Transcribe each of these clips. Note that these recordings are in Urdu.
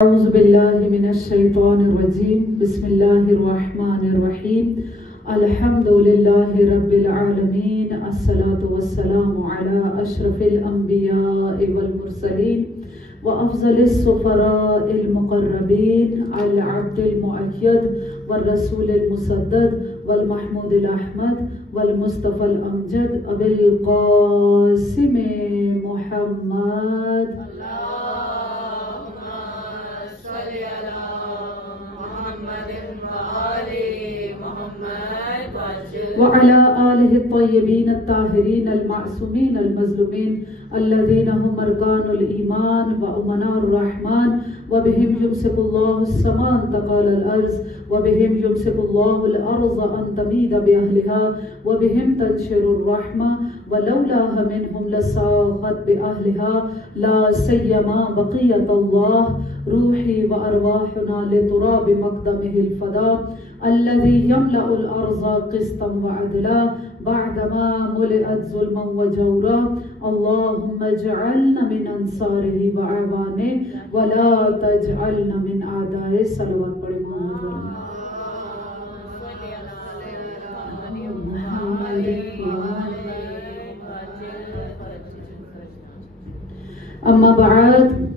أعوذ بالله من الشيطان الرجيم بسم الله الرحمن الرحيم الحمد لله رب العالمين الصلاة والسلام على أشرف الأنبياء والمرسلين وأفضل السفراء المقربين العبد المؤيد والرسول المسدد والمحمود الأحمد والمصطفى الأمجد أبي القاسم محمد وعلى آله الطيبين الطاهرين المعصومين المظلومين الذين هم أركان الإيمان وأمناء الرحمن وبهم يمسك الله السماء أن تقال الأرض وبهم يمسك الله الأرض أن تميد بأهلها وبهم تنشر الرحمة ولولاها منهم لساغت بأهلها لا سيما بقية الله روحي وأرواحنا لتراب مقدمه الفداء الذي يملأ الأرض قسطا وعدلا بعدما ملئت ظلما وجورا اللهم اجعلنا من أنصاره وأعوانه ولا تجعلنا من أعدائه صلوات پڑھیں أما بعد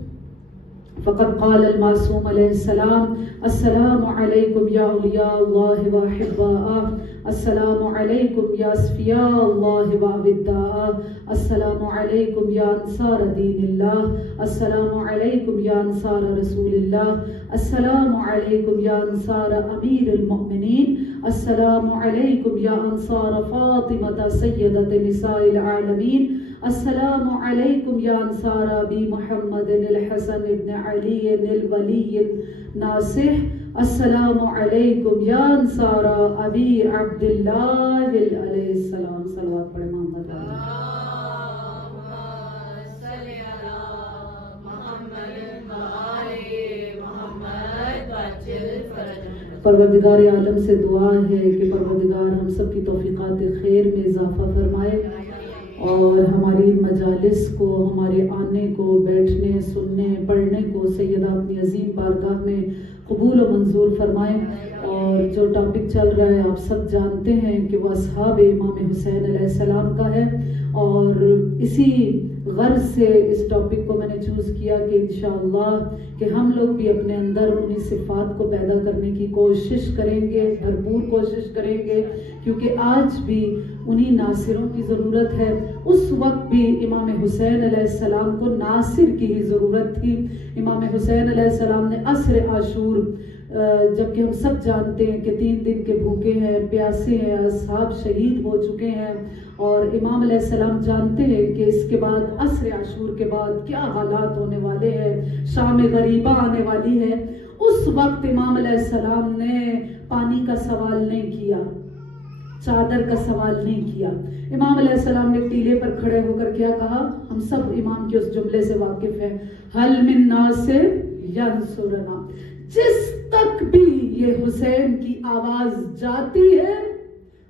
فقد قال المعصوم عليه السلام السلام عليكم يا أولياء الله وأحباءه السلام عليكم يا أصفياء الله وأوداءه السلام عليكم يا أنصار دين الله السلام عليكم يا أنصار رسول الله السلام عليكم يا أنصار أمير المؤمنين السلام عليكم يا أنصار فاطمة سيدة نساء العالمين السلام عليكم يا أنصار أبي محمد الحسن بن علي الولي الناصح السلام عليكم يا أنصار أبي عبد الله عليه السلام صلوات پڑھیں محمد پروردگار عالم سے دعا ہے کہ پروردگار ہم سب کی توفیقات خیر میں اضافہ فرمائے اور ہماری مجالس کو ہمارے آنے کو بیٹھنے سننے پڑھنے کو سیدہ اپنی عظیم بارگاہ میں قبول و منظور فرمائیں اور جو ٹاپک چل رہا ہے آپ سب جانتے ہیں کہ وہ اصحاب امام حسین علیہ السلام کا ہے اور اسی غرض سے اس ٹاپک کو میں نے چوز کیا کہ انشاءاللہ کہ ہم لوگ بھی اپنے اندر انہی صفات کو پیدا کرنے کی کوشش کریں گے بھرپور کوشش کریں گے کیونکہ آج بھی انہی ناصروں کی ضرورت ہے اس وقت بھی امام حسین علیہ السلام کو ناصر کی ہی ضرورت تھی امام حسین علیہ السلام نے عصر عاشور جبکہ ہم سب جانتے ہیں کہ 3 دن کے بھوکے ہیں پیاسے ہیں اصحاب شہید ہو چکے ہیں اور امام علیہ السلام جانتے ہیں کہ اس کے بعد عصر عاشور کے بعد کیا حالات ہونے والے ہیں شام غریبہ آنے والی ہے اس وقت امام علیہ السلام نے پانی کا سوال نہیں کیا چادر کا سوال نہیں کیا امام علیہ السلام نے ٹیلے پر کھڑے ہو کر کیا کہا ہم سب امام کے اس جملے سے واقف ہیں حل من ناصر ینصرنا جس تک بھی یہ حسین کی آواز جاتی ہے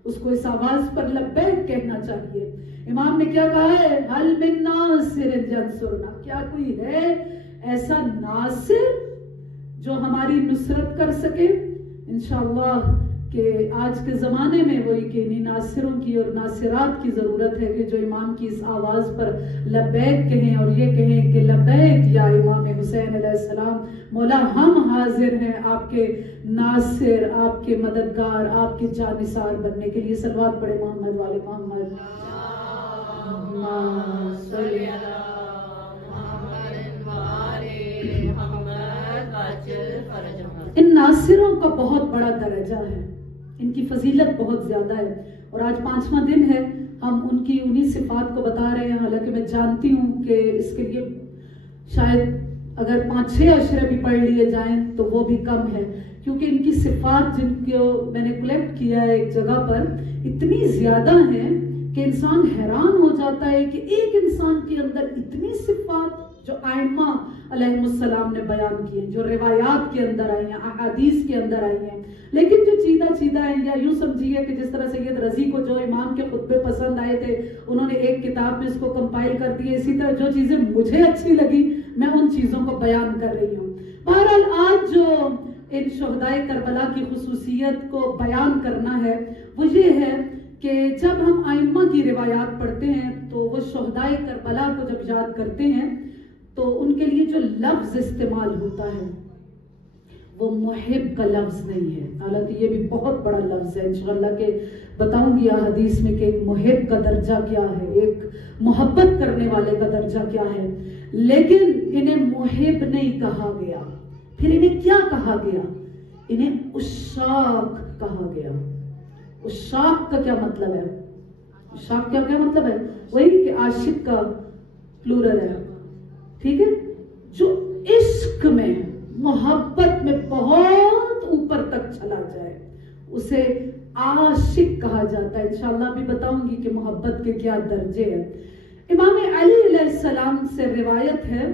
اس کو اس آواز پر لبیک کہنا چاہیے امام نے کیا کہا ہے حل من ناصر ینصرنا کیا کوئی ہے ایسا ناصر جو ہماری نصرت کر سکے انشاءاللہ کہ آج کے زمانے میں وہی کہ انہی ناصروں کی اور ناصرات کی ضرورت ہے کہ جو امام کی اس آواز پر لبیک کہیں اور یہ کہیں کہ لبیک یا امام حسین علیہ السلام مولا ہم حاضر ہیں آپ کے ناصر آپ کے مددگار آپ کے جانثار بننے کے لیے صلوات پڑھے محمد والے محمد ان ناصروں کا بہت بڑا درجہ ہے ان کی فضیلت بہت زیادہ ہے اور آج 5واں دن ہے ہم ان کی انہی صفات کو بتا رہے ہیں حالانکہ میں جانتی ہوں کہ اس کے لیے شاید اگر 5-6 اشرے بھی پڑھ لیے جائیں تو وہ بھی کم ہے کیونکہ ان کی صفات جن کو میں نے کلیکٹ کیا ہے ایک جگہ پر اتنی زیادہ ہیں کہ انسان حیران ہو جاتا ہے کہ ایک انسان کے اندر اتنی صفات جو ائمہ علیہ السلام نے بیان کیے جو روایات کے اندر آئی ہیں احادیث کے اندر آئی ہیں لیکن جو چیدہ ہیں یا یوں سمجھیے کہ جس طرح سید رضی کو جو امام کے خطبے پسند آئے تھے انہوں نے ایک کتاب میں اس کو کمپائل کر دیے، اسی طرح جو چیزیں مجھے اچھی لگی میں ان چیزوں کو بیان کر رہی ہوں۔ بہرحال ان شہدائے کربلا کی خصوصیت کو بیان کرنا ہے وہ یہ ہے کہ جب ہم ائمہ کی روایات پڑھتے ہیں تو وہ شہدائے کربلا کو جب یاد کرتے ہیں تو ان کے لیے جو لفظ استعمال ہوتا ہے وہ محب کا لفظ نہیں ہے، حالانکہ یہ بھی بہت بڑا لفظ ہے انشاءاللہ کہ بتاؤں گی حدیث میں کہ ایک محب کا درجہ کیا ہے، ایک محبت کرنے والے کا درجہ کیا ہے، لیکن انہیں محب نہیں کہا گیا۔ پھر انہیں کیا کہا گیا؟ انہیں عشاق کہا گیا۔ عشاق کا کیا مطلب ہے؟ عشاق کا کیا مطلب ہے؟ وہی کہ عاشق کا پلورل ہے، ٹھیک ہے، جو عشق میں محبت میں بہت اوپر تک چلا جائے اسے عاشق کہا جاتا ہے۔ انشاءاللہ بھی بتاؤں گی کہ محبت کے کیا درجے ہیں۔ امام علی علیہ السلام سے روایت ہے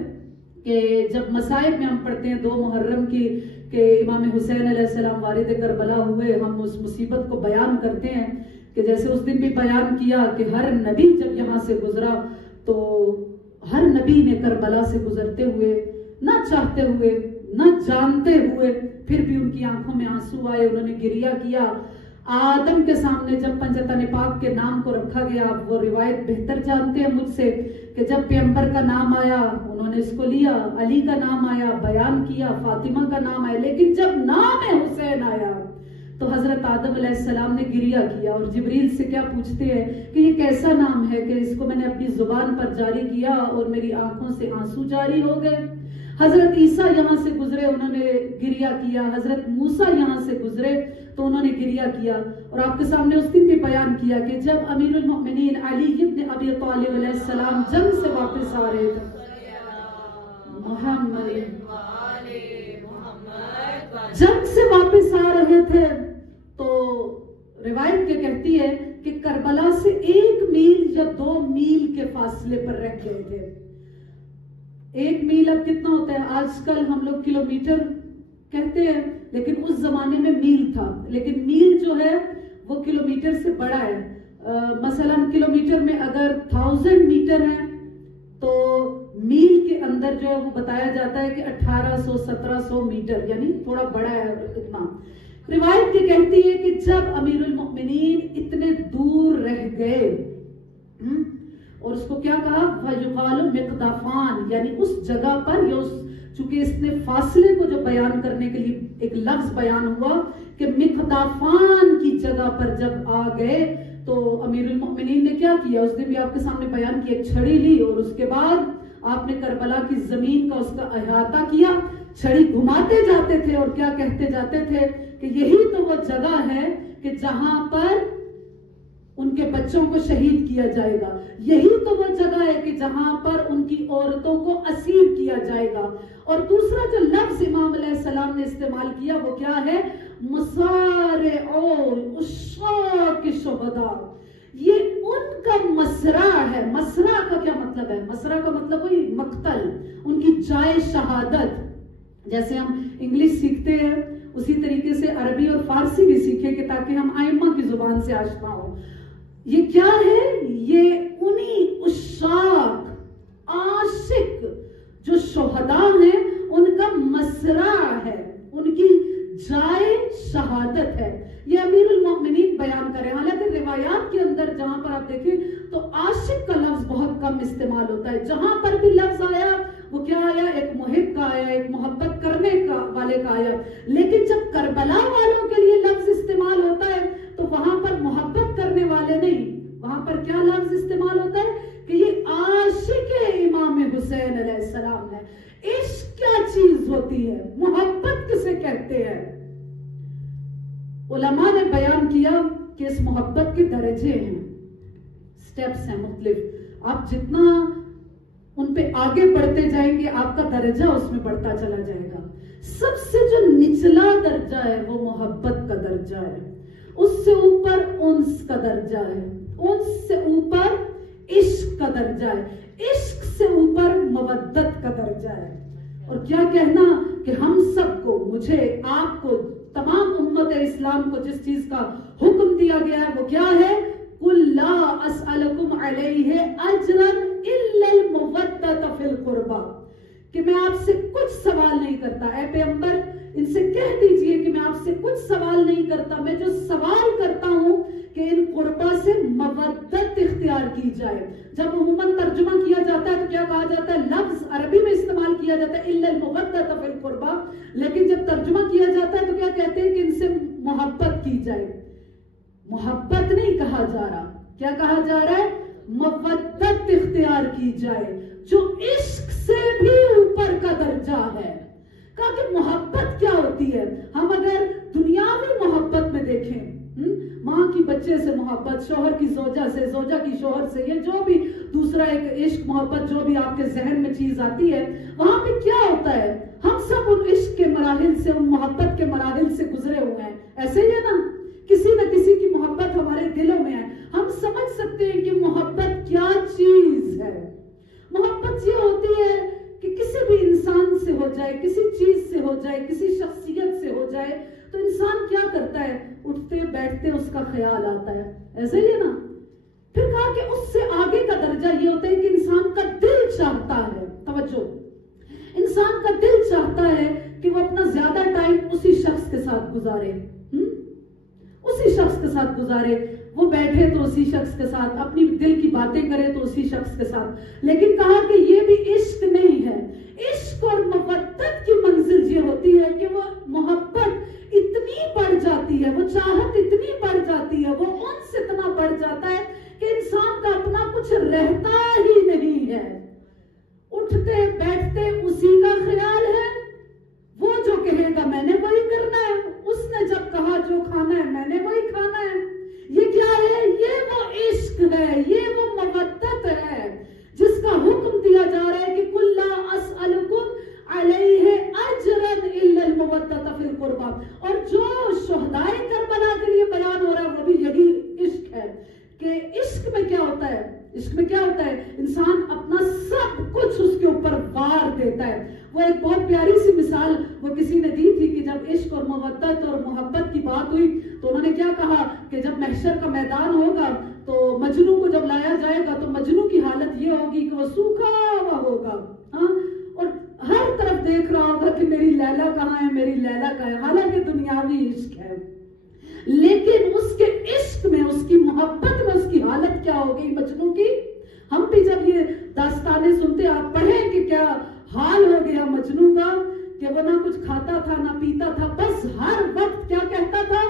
کہ جب مصائب میں ہم پڑھتے ہیں 2 محرم کی کہ امام حسین علیہ السلام وارد کربلا ہوئے، ہم اس مصیبت کو بیان کرتے ہیں کہ جیسے اس دن بھی بیان کیا کہ ہر نبی جب یہاں سے گزرا تو ہر نبی نے کربلا سے گزرتے ہوئے نہ چاہتے ہوئے نہ جانتے ہوئے پھر بھی ان کی آنکھوں میں آنسو آئے، انہوں نے گریہ کیا۔ آدم کے سامنے جب پنجتن پاک کے نام کو رکھا گیا، آپ وہ روایت بہتر جانتے ہیں مجھ سے کہ جب پیغمبر کا نام آیا انہوں نے اس کو لیا، علی کا نام آیا بیان کیا، فاطمہ کا نام آیا، لیکن جب نام حسین آیا تو حضرت آدم علیہ السلام نے گریہ کیا اور جبریل سے کیا پوچھتے ہیں کہ یہ کیسا نام ہے کہ اس کو میں نے اپنی زبان پر جاری کیا اور میری آنکھوں سے آنسو جاری ہو گئے۔ حضرت عیسیٰ یہاں سے گزرے، انہوں نے گریہ کیا، حضرت موسیٰ یہاں سے گزرے تو انہوں نے گریہ کیا، اور آپ کے سامنے اس دن بھی بیان کیا کہ جب امیر المؤمنین علی ابن ابی طالب علیہ السلام جنگ سے واپس آ رہے تھے، جنگ سے واپس آ رہے تھے تو روایت کے کہتی ہے کہ کربلا سے 1 میل یا 2 میل کے فاصلے پر رہ گئے تھے۔ 1 میل اب کتنا ہوتا ہے؟ آج کل ہم لوگ کلومیٹر کہتے ہیں، لیکن اس زمانے میں میل تھا، لیکن میل جو ہے وہ کلومیٹر سے بڑا ہے۔ مثلا کلومیٹر میں اگر 1000 میٹر ہے تو میل کے اندر جو ہے وہ بتایا جاتا ہے کہ 1800-1700 میٹر، یعنی تھوڑا بڑا ہے اتنا۔ روایت یہ کہتی ہے کہ جب امیر المؤمنین اتنے دور رہ گئے اور اس کو کیا کہا وَيُقَالُ مِقْدَافَانِ، یعنی اس جگہ پر چونکہ اس نے فاصلے کو جو بیان کرنے کے لیے ایک لفظ بیان ہوا کہ مقدافان کی جگہ پر جب آ گئے تو امیر المؤمنین نے کیا کیا؟ اس نے بھی آپ کے سامنے بیان کی، ایک چھڑی لی اور اس کے بعد آپ نے کربلا کی زمین کا اس کا احاطہ کیا، چھڑی گھماتے جاتے تھے اور کیا کہتے جاتے تھے کہ یہی تو وہ جگہ ہے کہ جہاں پر ان کے بچوں کو شہید کیا جائے گا، یہی تو وہ جگہ ہے کہ جہاں پر ان کی عورتوں کو اسیر کیا جائے گا۔ اور دوسرا جو لفظ امام علیہ السلام نے استعمال کیا وہ کیا ہے؟ مصارع عشاق شہداء، یہ ان کا مسرع ہے۔ مسرع کا کیا مطلب ہے؟ مسرع کا مطلب وہی مقتل، ان کی جائے شہادت۔ جیسے ہم انگلش سیکھتے ہیں اسی طریقے سے عربی اور فارسی بھی سیکھیں کہ تاکہ ہم ائمہ کی زبان سے آشنا ہوں۔ یہ کیا ہے؟ یہ انہی عشاق عاشق جو شہداء ہیں ان کا مسرع ہے، ان کی جائے شہادت ہے۔ یہ امیر المؤمنین بیان کریں، حالانکہ روایات کے اندر جہاں پر آپ دیکھیں تو عاشق کا لفظ بہت کم استعمال ہوتا ہے، جہاں پر بھی لفظ آیا وہ کیا آیا؟ ایک محب کا آیا، ایک محبت کرنے والے کا آیا۔ لیکن جب کربلا والوں کے لیے لفظ استعمال ہوتا ہے تو وہاں پر محبت کرنے والے نہیں، وہاں پر کیا لفظ استعمال ہوتا ہے کہ یہ عاشق امام حسین علیہ السلام ہے۔ عشق کیا چیز ہوتی ہے؟ محبت کسے کہتے ہیں؟ علماء نے بیان کیا کہ اس محبت کے درجے ہیں، سٹیپس ہیں مختلف۔ آپ جتنا ان پہ آگے بڑھتے جائیں گے آپ کا درجہ اس میں بڑھتا چلا جائے گا۔ سب سے جو نچلا درجہ ہے وہ محبت کا درجہ ہے، اس سے اوپر انس کا درجہ ہے، انس سے اوپر عشق کا درجہ ہے، عشق سے اوپر مودت کا درجہ ہے۔ اور کیا کہنا کہ ہم سب کو، مجھے، آپ کو، تمام امت اسلام کو جس چیز کا حکم دیا گیا ہے وہ کیا ہے؟ قُلْ لَا أَسْأَلُكُمْ عَلَيْهِ أَجْرًا إِلَّا الْمُوَدَّةَ فِي الْقُرْبَى، کہ میں آپ سے کچھ سوال نہیں کرتا اے پیغمبر ان سے کہہ دیجئے کہ میں آپ سے کچھ سوال نہیں کرتا، میں جو سوال کرتا ہوں کہ ان قربا سے مودت اختیار کی جائے۔ جب عموماً ترجمہ کیا جاتا ہے تو کیا کہا جاتا ہے؟ لفظ عربی میں استعمال کیا جاتا ہے الا المودۃ فی القربہ، لیکن جب ترجمہ کیا جاتا ہے تو کیا کہتے ہیں کہ ان سے محبت کی جائے۔ محبت نہیں کہا جا رہا، کیا کہا جا رہا ہے؟ مودت اختیار کی جائے، جو عشق سے بھی اوپر کا درجہ ہے۔ کہا کہ محبت کیا ہوتی ہے؟ ہم اگر دنیاوی محبت میں دیکھیں، ماں کی بچے سے محبت، شوہر کی زوجہ سے، زوجہ کی شوہر سے، یہ جو بھی دوسرا ایک عشق محبت جو بھی آپ کے ذہن میں چیز آتی ہے، وہاں پہ کیا ہوتا ہے؟ ہم سب ان عشق کے مراحل سے، ان محبت کے مراحل سے گزرے ہوئے ہیں، ایسے ہی ہے نا؟ کسی نہ کسی کی محبت ہمارے دلوں میں ہے۔ ہم سمجھ سکتے ہیں کہ محبت کیا چیز ہے۔ محبت یہ ہوتی ہے کہ کسی بھی انسان سے ہو جائے، کسی چیز سے ہو جائے، کسی شخصیت سے ہو جائے تو انسان کیا کرتا ہے؟ اٹھتے بیٹھتے اس کا خیال آتا ہے، ایسے ہی ہے نا؟ پھر کہا کہ اس سے آگے کا درجہ یہ ہوتا ہے کہ انسان کا دل چاہتا ہے، توجہ، انسان کا دل چاہتا ہے کہ وہ اپنا زیادہ ٹائم اسی شخص کے ساتھ گزارے، اسی شخص کے ساتھ گزارے، وہ بیٹھے تو اسی شخص کے ساتھ، اپنی دل کی باتیں کرے تو اسی شخص کے ساتھ۔ لیکن کہا کہ یہ بھی عشق نہیں ہے۔ عشق اور مودت کی منزل یہ ہوتی ہے کہ وہ محبت اتنی بڑھ جاتی ہے، وہ چاہت اتنی بڑھ جاتی ہے، وہ انس اتنا بڑھ جاتا ہے کہ انسان کا اپنا کچھ رہتا ہی نہیں ہے، اٹھتے بیٹھتے اسی کا خیال ہے، وہ جو کہے گا میں نے وہی کرنا ہے، اس نے جب کہا جو کھانا ہے میں نے وہی کھانا ہے۔ یہ کیا ہے؟ یہ وہ عشق ہے، یہ وہ مودت ہے جس کا حکم دیا جا رہا ہے کہ قُل لَا أَسْأَلُكُمْ عَلَيْهِ أَجْرًا إِلَّا الْمَوَدَّةَ فِي الْقُرْبَى، اور جو شہدائے کربلا کے لیے بیان ہو رہا ہے وہ بھی یہی عشق ہے کہ عشق میں کیا ہوتا ہے؟ عشق میں کیا ہوتا ہے؟ انسان اپنا سب کچھ اس کے اوپر وار دیتا ہے۔ وہ ایک بہت پیاری سی مثال وہ کسی نے دی تھی کہ جب عشق اور مودت اور محبت کی بات ہوئی تو انہوں نے کیا کہا کہ جب محشر کا میدان ہوگا تو مجنو کو جب لایا جائے گا تو مجنو کی حالت یہ ہوگی کہ وہ سوکھا ہوا ہوگا، ہاں، اور ہر طرف دیکھ رہا ہوگا کہ میری لیلا کہاں ہے، میری لیلا کہاں ہے، حالانکہ دنیاوی عشق ہے، لیکن اس کے عشق میں، اس کی محبت میں اس کی حالت کیا ہوگی مجنو کی؟ ہم بھی جب یہ داستانیں سنتے، آپ پڑھیں کہ کیا حال ہو گیا مجنو کا، کہ وہ نہ کچھ کھاتا تھا نہ پیتا تھا، بس ہر وقت کیا کہتا تھا؟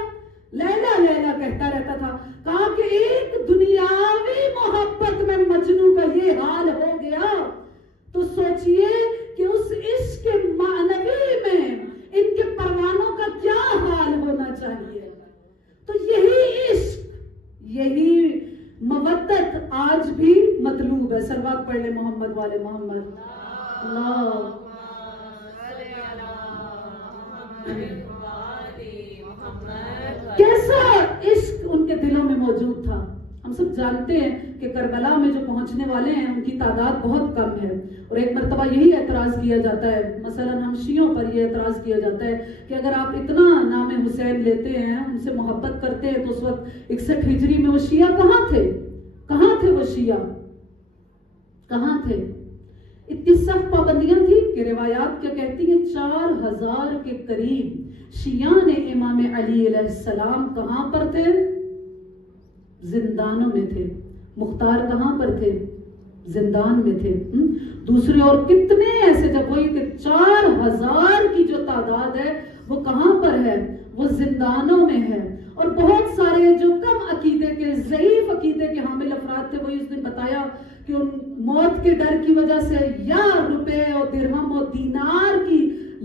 لیلا لیلا کہتا رہتا تھا۔ کہا کہ ایک دنیاوی محبت میں مجنو کا یہ حال ہو گیا تو سوچئے کہ اس عشق کے معنوی میں ان کے پروانوں کا کیا حال ہونا چاہیے۔ تو یہی عشق، یہی مودت آج بھی مطلوب ہے۔ سلوات پڑھ لے محمد والے محمد۔ اللہ کیسا عشق ان کے دلوں میں موجود تھا۔ ہم سب جانتے ہیں کہ کربلا میں جو پہنچنے والے ہیں ان کی تعداد بہت کم ہے، اور ایک مرتبہ یہی اعتراض کیا جاتا ہے، مثلا ہم شیعوں پر یہ اعتراض کیا جاتا ہے کہ اگر آپ اتنا نام حسین لیتے ہیں، ان سے محبت کرتے ہیں، تو اس وقت 61 ہجری میں وہ شیعہ کہاں تھے؟ کہاں تھے وہ شیعہ؟ کہاں تھے؟ اتنی سخت پابندیاں تھی کہ روایات کیا کہتی ہیں 4000 کے قریب شیعہ نے امام علی علیہ السلام کہاں پر تھے؟ زندانوں میں تھے۔ مختار کہاں پر تھے؟ زندان میں تھے۔ دوسرے اور کتنے ایسے، جب وہی کہ 4000 کی جو تعداد ہے وہ کہاں پر ہے؟ وہ زندانوں میں ہے۔ اور بہت سارے جو کم عقیدے کے، ضعیف عقیدے کے حامل افراد تھے، وہی اس نے بتایا کہ ان موت کے ڈر کی وجہ سے یا روپے اور درہم اور دینار کی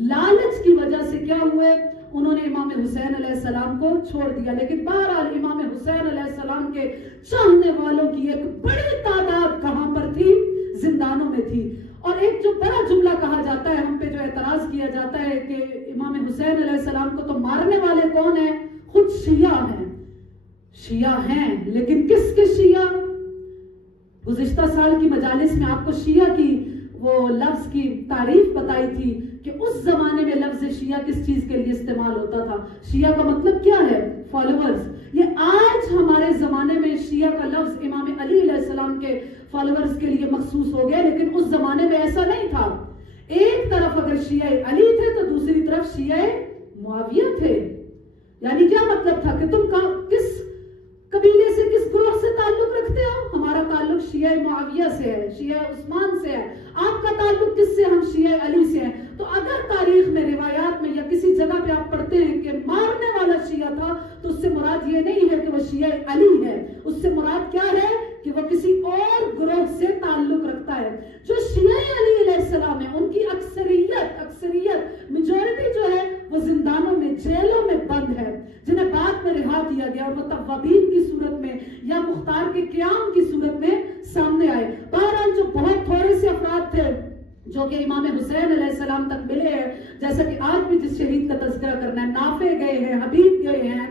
لالچ کی وجہ سے کیا ہوئے، انہوں نے امام حسین علیہ السلام کو چھوڑ دیا۔ لیکن بہرحال امام حسین علیہ السلام کے چاہنے والوں کی ایک بڑی تعداد کہاں پر تھی؟ زندانوں میں تھی۔ اور ایک جو بڑا جملہ کہا جاتا ہے، ہم پہ جو اعتراض کیا جاتا ہے کہ امام حسین علیہ السلام کو تو مارنے والے کون ہیں؟ خود شیعہ ہیں۔ شیعہ ہیں، لیکن کس کے شیعہ؟ گزشتہ سال کی مجالس میں آپ کو شیعہ کی وہ لفظ کی تعریف بتائی تھی کہ اس زمانے میں لفظ شیعہ کس چیز کے لیے استعمال ہوتا تھا۔ شیعہ کا مطلب کیا ہے؟ فالوورز۔ یہ آج ہمارے زمانے میں شیعہ کا لفظ امام علی علیہ السلام کے فالوورز کے لیے مخصوص ہو گیا، لیکن اس زمانے میں ایسا نہیں تھا۔ ایک طرف اگر شیعہ علی تھے تو دوسری طرف شیعہ معاویہ تھے. یعنی کیا مطلب تھا کہ تم کس قبیلے سے, کس گروہ سے تعلق رکھتے ہو؟ ہمارا تعلق شیعہ معاویہ سے ہے, شیعہ عثمان سے ہے. آپ کا تعلق کس سے؟ ہم شیعہ علی سے ہیں. تو اگر تاریخ میں, روایات میں یا کسی جگہ پہ آپ پڑھتے ہیں کہ مارنے والا شیعہ تھا, تو اس سے مراد یہ نہیں ہے کہ وہ شیعہ علی ہے. اس سے مراد کیا ہے کہ وہ کسی اور گروہ سے تعلق رکھتا ہے. جو شیعہ علی علیہ السلام ہے, ان کی اکثریت میجورٹی جو ہے وہ زندانوں میں, جیلوں میں بند ہے, جنہیں بعد میں رہا دیا گیا اور وہ توابین کی صورت میں یا مختار کے قیام کی صورت میں سامنے آئے. بہرحال جو بہت تھوڑے سے افراد تھے جو کہ امام حسین علیہ السلام تک ملے ہیں, جیسا کہ آج بھی جس شہید کا تذکرہ کرنا ہے, نافع گئے ہیں, حبیب گئے ہیں,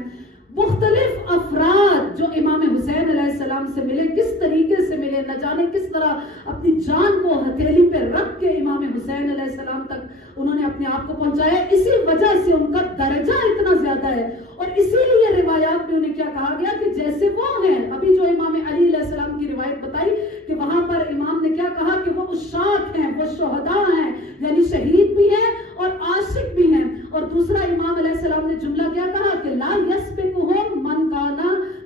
مختلف افراد جو امام حسین علیہ السلام سے ملے, کس طریقے سے ملے, نہ جانے کس طرح اپنی جان کو ہتھیلی پہ رکھ کے امام حسین علیہ السلام تک انہوں نے اپنے آپ کو پہنچایا. اسی وجہ سے ان کا درجہ اتنا زیادہ ہے, اور اسی لیے روایات میں انہیں کیا کہا گیا کہ جیسے وہ ہیں. ابھی جو امام علی علیہ السلام کی روایت بتائی کہ وہاں پر امام نے کیا کہا کہ وہ عشاق ہیں, وہ شہداء ہیں, یعنی شہید بھی ہیں اور عاشق بھی ہیں. اور دوسرا امام علیہ السلام نے جملہ کیا کہا کہ لا یسبقہم من کان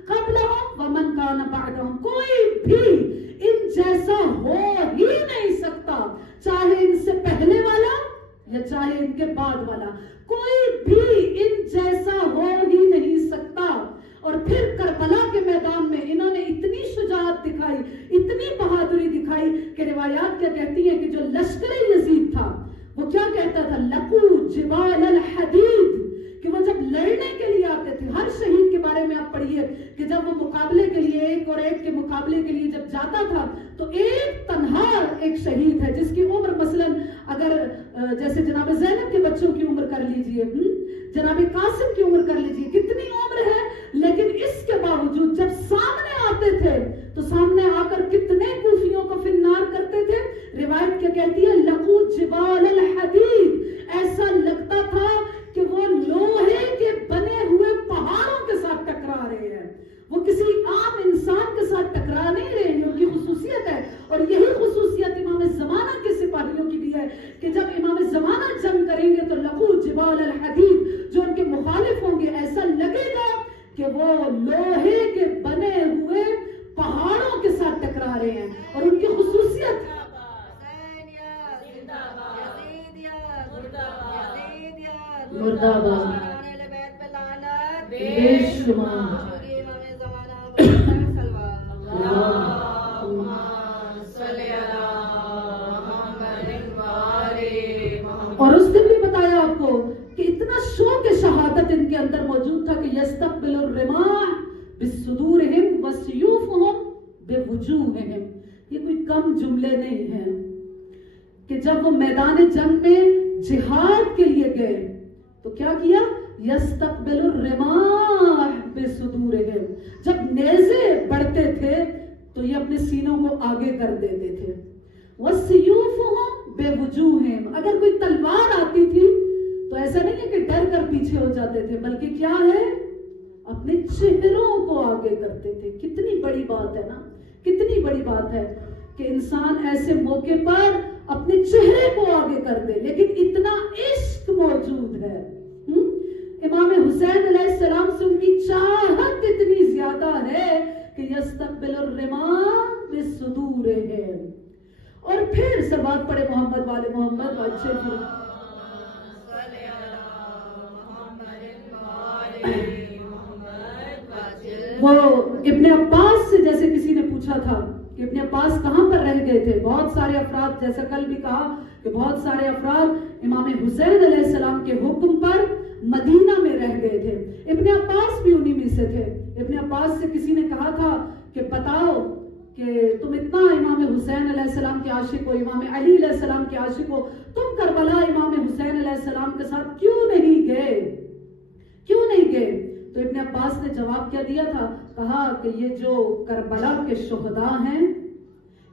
قبلہم ومن کان بعدہم, کوئی بھی ان جیسا ہو ہی نہیں سکتا, چاہے ان سے پہلے والا یا چاہے ان کے بعد والا, کوئی بھی ان جیسا ہو ہی نہیں سکتا. اور پھر کربلا کے میدان میں انہوں نے اتنی شجاعت دکھائی, اتنی بہادری دکھائی کہ روایات کیا کہتی ہیں کہ جو لشکر یزید تھا وہ کیا کہتا تھا, لقو جبال الحدید, کہ وہ جب لڑنے کے لیے آتے تھے. ہر شہید کے بارے میں آپ پڑھیے کہ جب وہ مقابلے کے لیے, ایک اور ایک کے مقابلے کے لیے جب جاتا تھا, تو ایک تنہا ایک شہید ہے جس کی عمر مثلا اگر جیسے جناب زینب کے بچوں کی عمر کر لیجئے, جناب قاسم کی عمر کر لیجئے, کتنی عمر ہے, لیکن اس کے باوجود جب سامنے آتے تھے تو سامنے آ کر کتنے کوفیوں کو فنار کرتے تھے. روایت کیا کہتی ہے, لقو جبال الحدید, ایسا لگتا تھا کہ وہ لوہے کے بنے ہوئے پہاڑوں کے ساتھ ٹکرا رہے ہیں, وہ کسی عام انسان کے ساتھ ٹکرا نہیں رہے. یہ ان کی خصوصیت ہے, اور یہی خصوصیت امام زمانہ کے سپاہیوں کی بھی ہے کہ جب امام زمانہ جنگ کریں گے تو لقو جبال الحدید, جو ان کے مخالف ہوں گے ایسا لگے گا کہ وہ لوہے کے بنے ہوئے پہاڑوں کے ساتھ ٹکرا رہے ہیں. اور ان کی خصوصیت مرداباد بے شمار. اور اس دن بھی بتایا آپ کو کہ اتنا شوق شہادت ان کے اندر موجود تھا کہ یستقبل الرماح بصدورہم وسیوفہم بوجوہہم. یہ کوئی کم جملے نہیں ہیں کہ جب وہ میدان جنگ میں جہاد کے لیے گئے تو کیا کیا, یستقبل الرماح بصدورہم, جب نیزے بڑھتے تھے تو یہ اپنے سینوں کو آگے کر دیتے تھے. وسیوفہم بوجوہہم, اگر کوئی تلوار آتی تھی تو ایسا نہیں ہے کہ ڈر کر پیچھے ہو جاتے تھے, بلکہ کیا ہے, اپنے چہروں کو آگے کرتے تھے. کتنی بڑی بات ہے نا, کتنی بڑی بات ہے کہ انسان ایسے موقع پر اپنے چہرے کو آگے کر دے, لیکن اتنا عشق موجود ہے. امام حسین علیہ السلام سے ان کی چاہت اتنی زیادہ ہے کہ یستقبل الرماح بصدورہم. اور پھر سبات پڑھے محمد والے محمد واجے وہ ابن عباس سے جیسے کسی نے پوچھا تھا کہ ابن عباس کہاں پر رہ گئے تھے. بہت سارے افراد, جیسا کل بھی کہا کہ بہت سارے افراد امام حسین علیہ السلام کے حکم پر مدینہ میں رہ گئے تھے. ابن عباس بھی انہی میں سے تھے. ابن عباس سے کسی نے کہا تھا کہ بتاؤ کہ تم اتنا امام حسین علیہ السلام کے عاشق ہو, امام علی علیہ السلام کے عاشق ہو, تم کربلا امام حسین علیہ السلام کے ساتھ کیوں نہیں گئے, کیوں نہیں گئے؟ تو ابن عباس نے جواب کیا دیا تھا, کہا کہ یہ جو کربلا کے شہداء ہیں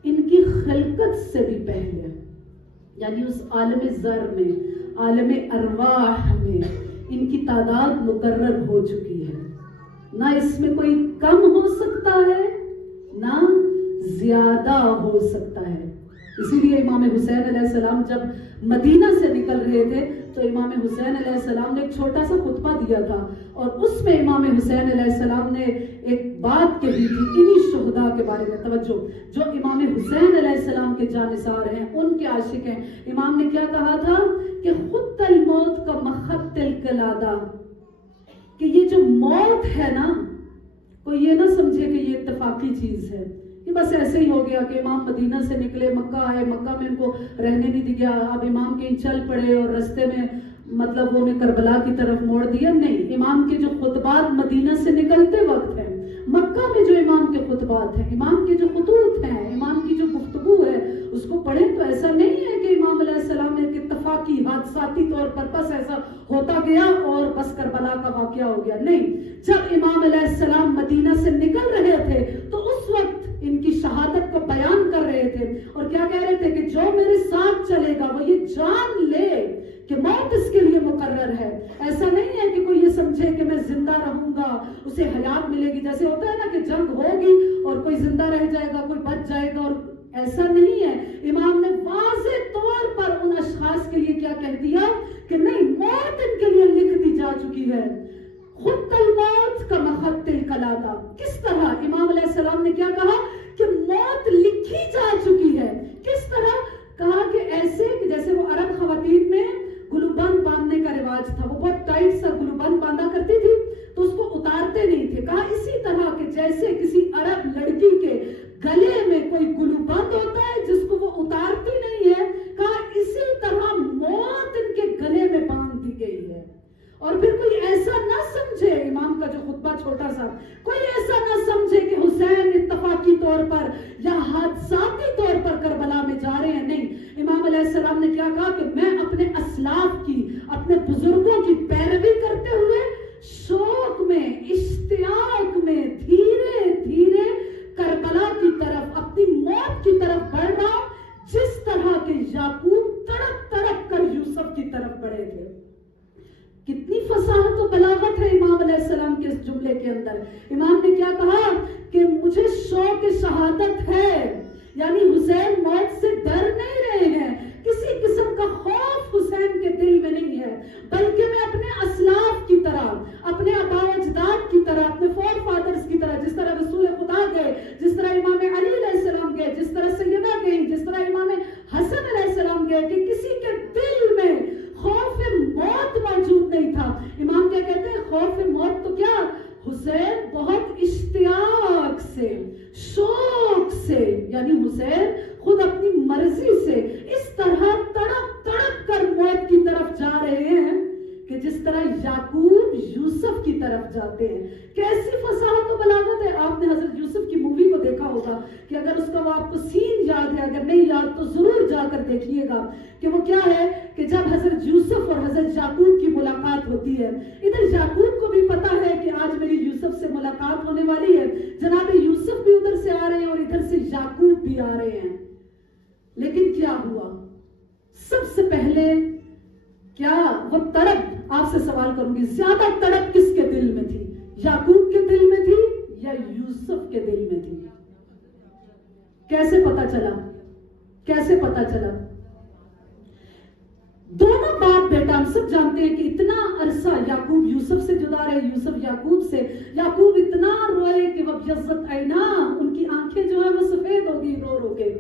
ان کی خلقت سے بھی پہلے, یعنی اس عالم ذر میں, عالم ارواح میں ان کی تعداد مقرر ہو چکی ہے. نہ اس میں کوئی کم ہو سکتا ہے نہ زیادہ ہو سکتا ہے. اسی لیے امام حسین علیہ السلام جب مدینہ سے نکل رہے تھے تو امام حسین علیہ السلام نے ایک چھوٹا سا خطبہ دیا تھا اور اس میں امام حسین علیہ السلام نے ایک بات کہی تھی انہی شہداء کے بارے میں. توجہ, جو امام حسین علیہ السلام کے جانثار ہیں, ان کے عاشق ہیں. امام نے کیا کہا تھا کہ خط الموت کا مخط القلادہ, کہ یہ جو موت ہے نا, کوئی یہ نہ سمجھے کہ یہ اتفاقی چیز ہے, یہ بس ایسے ہی ہو گیا کہ امام مدینہ سے نکلے, مکہ آئے, مکہ میں ان کو رہنے نہیں دیا, اب امام کہیں چل پڑے اور رستے میں مطلب وہ نے کربلا کی طرف موڑ دیا. نہیں, امام کے جو خطبات مدینہ سے نکلتے وقت ہیں, مکہ میں جو امام کے خطبات ہیں, امام کے جو خطوط ہیں, امام کی جو گفتگو ہے, اس کو پڑھیں تو ایسا نہیں ہے کہ امام علیہ السلام نے اتفاقی حادثاتی طور پر بس ایسا ہوتا گیا اور بس کربلا کا واقعہ ہو گیا. نہیں, جب امام علیہ السلام مدینہ سے نکل رہے تھے تو اس وقت ان کی شہادت کو بیان کر رہے تھے اور کیا کہہ رہے تھے کہ جو میرے ساتھ چلے گا وہ یہ جان لے کہ موت اس کے لیے مقرر ہے. ایسا نہیں ہے کہ کوئی یہ سمجھے کہ میں زندہ رہوں گا, اسے حیات ملے گی, جیسے ہوتا ہے نا کہ جنگ ہوگی اور کوئی زندہ رہ جائے گا, کوئی بچ جائے گا, اور ایسا نہیں ہے. امام نے واضح طور پر ان اشخاص کے لیے کیا کہہ دیا کہ نہیں, موت ان کے لیے لکھ دی جا چکی ہے. خط الموت کا مخط القلادہ, کس طرح امام علیہ السلام نے کیا کہا کہ موت لکھی جا چکی ہے. کس طرح کہا کہ ایسے کہ جیسے وہ عرب خواتین میں گلوبند باندھنے کا رواج تھا, وہ بہت ٹائٹ سا گلوبند باندھا کرتی تھی تو اس کو اتارتے نہیں تھے. کہا اسی طرح کہ جیسے کسی عرب لڑکی کے گلے میں کوئی گلوبند ہوتا ہے جس کو وہ اتارتی نہیں ہے, کہا اسی طرح موت ان کے گلے میں باندھ دی گئی ہے. اور پھر کوئی ایسا نہ سمجھے, امام کا جو خطبہ چھوٹا سا, کوئی ایسا نہ سمجھے کہ حسین اتفاقی طور پر یا حادثاتی طور پر کربلا میں جا رہے ہیں. نہیں, امام علیہ السلام نے کیا کہا کہ میں اپنے اسلاف کی, اپنے بزرگوں کی پیروی کرتے ہوئے شوق میں, اشتیاق میں دھیرے دھیرے کربلا کی طرف, اپنی موت کی طرف بڑھ رہا ہوں, جس طرح کہ یعقوب تڑپ تڑپ کر یوسف کی طرف بڑھے تھے. کتنی فصاحت و بلاغت ہے امام علیہ السلام کے اس جملے کے اندر. امام نے کیا کہا کہ مجھے شوق شہادت ہے, یعنی حسین موت سے ڈر نہیں رہے ہیں, کسی قسم کا خوف حسین کے دل میں نہیں ہے, بلکہ میں اپنے اسلاف کی طرح, اپنے آباء و اجداد کی طرح, اپنے فور فادرز کی طرح, جس طرح رسول خدا گئے, جس طرح امام علی علیہ السلام گئے, جس طرح سیدہ گئی, جس طرح امام حسن علیہ السلام گئے, کہ کسی کے دل میں خوف موت موجود نہیں تھا. امام کیا کہتے ہیں, خوف موت تو کیا, حسین بہت اشتیاق سے, شوق سے, یعنی حسین خود اپنی مرضی سے اس طرح تڑپ تڑپ کر موت کی طرف جا رہے ہیں کہ جس طرح یعقوب یوسف کی طرف جاتے ہیں. کیسی فصاحت و بلاغت ہے. آپ نے حضرت یوسف کی مووی کو دیکھا ہوگا کہ اگر اس کا وہ آپ کو سین یاد ہے, اگر نہیں یاد تو ضرور جا کر دیکھیے گا کہ وہ کیا ہے کہ جب حضرت یوسف اور حضرت یعقوب کی ملاقات ہوتی ہے, ادھر یعقوب کو بھی پتا ہے کہ آج میری یوسف سے ملاقات ہونے والی ہے, جناب یوسف بھی ادھر سے آ رہے ہیں اور ادھر سے یعقوب بھی آ رہے ہیں. لیکن کیا ہوا, سب سے پہلے کیا وہ تڑپ, آپ سے سوال کروں گی, زیادہ تڑپ کس کے دل میں تھی, یعقوب کے دل میں تھی یا یوسف کے دل میں تھی؟ کیسے پتا چلا, کیسے پتا چلا؟ دونوں باپ بیٹا, ہم سب جانتے ہیں کہ اتنا عرصہ یعقوب یوسف سے جدا رہے, یوسف یعقوب سے, یعقوب اتنا روئے کہ وَبْيَضَّتْ عَيْنَاهُ, ان کی آنکھیں جو ہیں وہ سفید ہو گئی رو رو کے.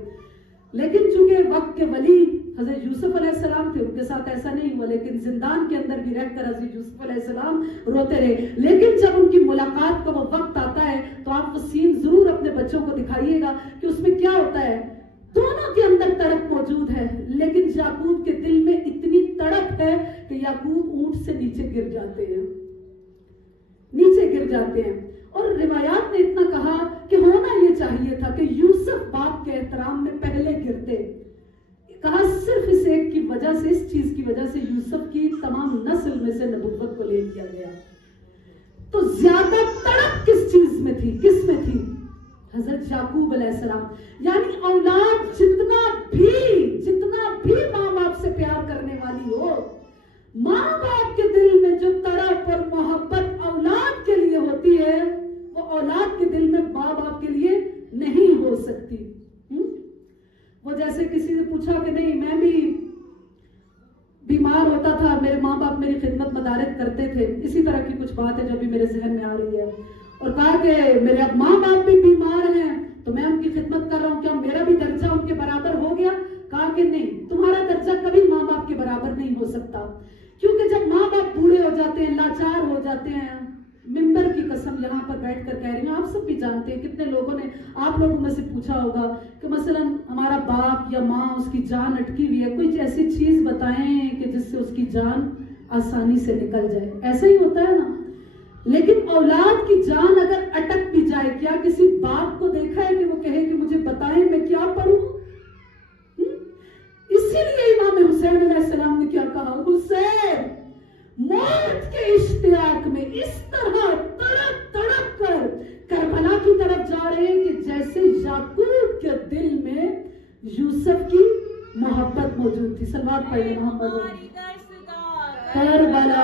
لیکن چونکہ وقت کے ولی حضرت یوسف علیہ السلام تھے, ان کے ساتھ ایسا نہیں ہوا, لیکن زندان کے اندر بھی رہ کر حضرت یوسف علیہ السلام روتے رہے. لیکن جب ان کی ملاقات کا وہ وقت آتا ہے تو آپ وہ سین ضرور اپنے بچوں کو دکھائیے گا کہ اس میں کیا ہوتا ہے. دونوں کے اندر تڑپ موجود ہے, لیکن یعقوب کے دل میں اتنی تڑپ ہے کہ یعقوب اونٹ سے نیچے گر جاتے ہیں, نیچے گر جاتے ہیں. اور روایات نے اتنا کہا کہ ہونا یہ چاہیے تھا کہ یوسف باپ کے احترام میں پہلے گرتے. کہا صرف اس ایک کی وجہ سے, اس چیز کی وجہ سے یوسف کی تمام نسل میں سے نبوت کو لے لیا گیا. تو زیادہ تڑپ کس چیز میں تھی, کس میں تھی؟ حضرت یعقوب علیہ السلام. یعنی اولاد جتنا بھی ماں باپ سے پیار کرنے والی ہو, ماں باپ کے دل میں جو تڑپ اور محبت اولاد کے لیے ہوتی ہے وہ اولاد کے دل میں ماں باپ کے لیے نہیں ہو سکتی. وہ جیسے کسی نے پوچھا کہ نہیں, میں بھی بیمار ہوتا تھا, میرے تجارت کرتے تھے، اسی طرح کی کچھ بات ہے جو بھی میرے ذہن میں آ رہی ہے، اور کہا کہ میرے اب ماں باپ بھی بیمار ہیں تو میں ان کی خدمت کر رہا ہوں، کیا میرا بھی درجہ ان کے برابر ہو گیا؟ کہا کہ نہیں، تمہارا درجہ کبھی ماں باپ کے برابر نہیں ہو سکتا، کیونکہ جب ماں باپ بوڑھے ہو جاتے ہیں، لاچار ہو جاتے ہیں، منبر کی قسم یہاں پر بیٹھ کر کہہ رہی ہوں، آپ سب بھی جانتے ہیں، کتنے لوگوں نے آپ لوگوں میں سے پوچھا ہوگا کہ مثلا ہمارا باپ یا ماں اس کی جان اٹکی ہوئی ہے، کوئی ایسی چیز بتائیں کہ جس سے اس کی جان آسانی سے نکل جائے، ایسا ہی ہوتا ہے نا۔ لیکن اولاد کی جان اگر اٹک بھی جائے، کیا کسی باپ کو دیکھا ہے کہ وہ کہے کہ مجھے بتائیں میں کیا پڑھوں؟ اسی لیے امام حسین علیہ السلام نے کیا کہا، حسین موت کے اشتیاق میں اس طرح تڑپ تڑپ کر کربلا کی طرف جا رہے ہیں کہ جیسے یعقوب کے دل میں یوسف کی محبت موجود تھی۔ صلوات پڑھیں محمد۔ کربلا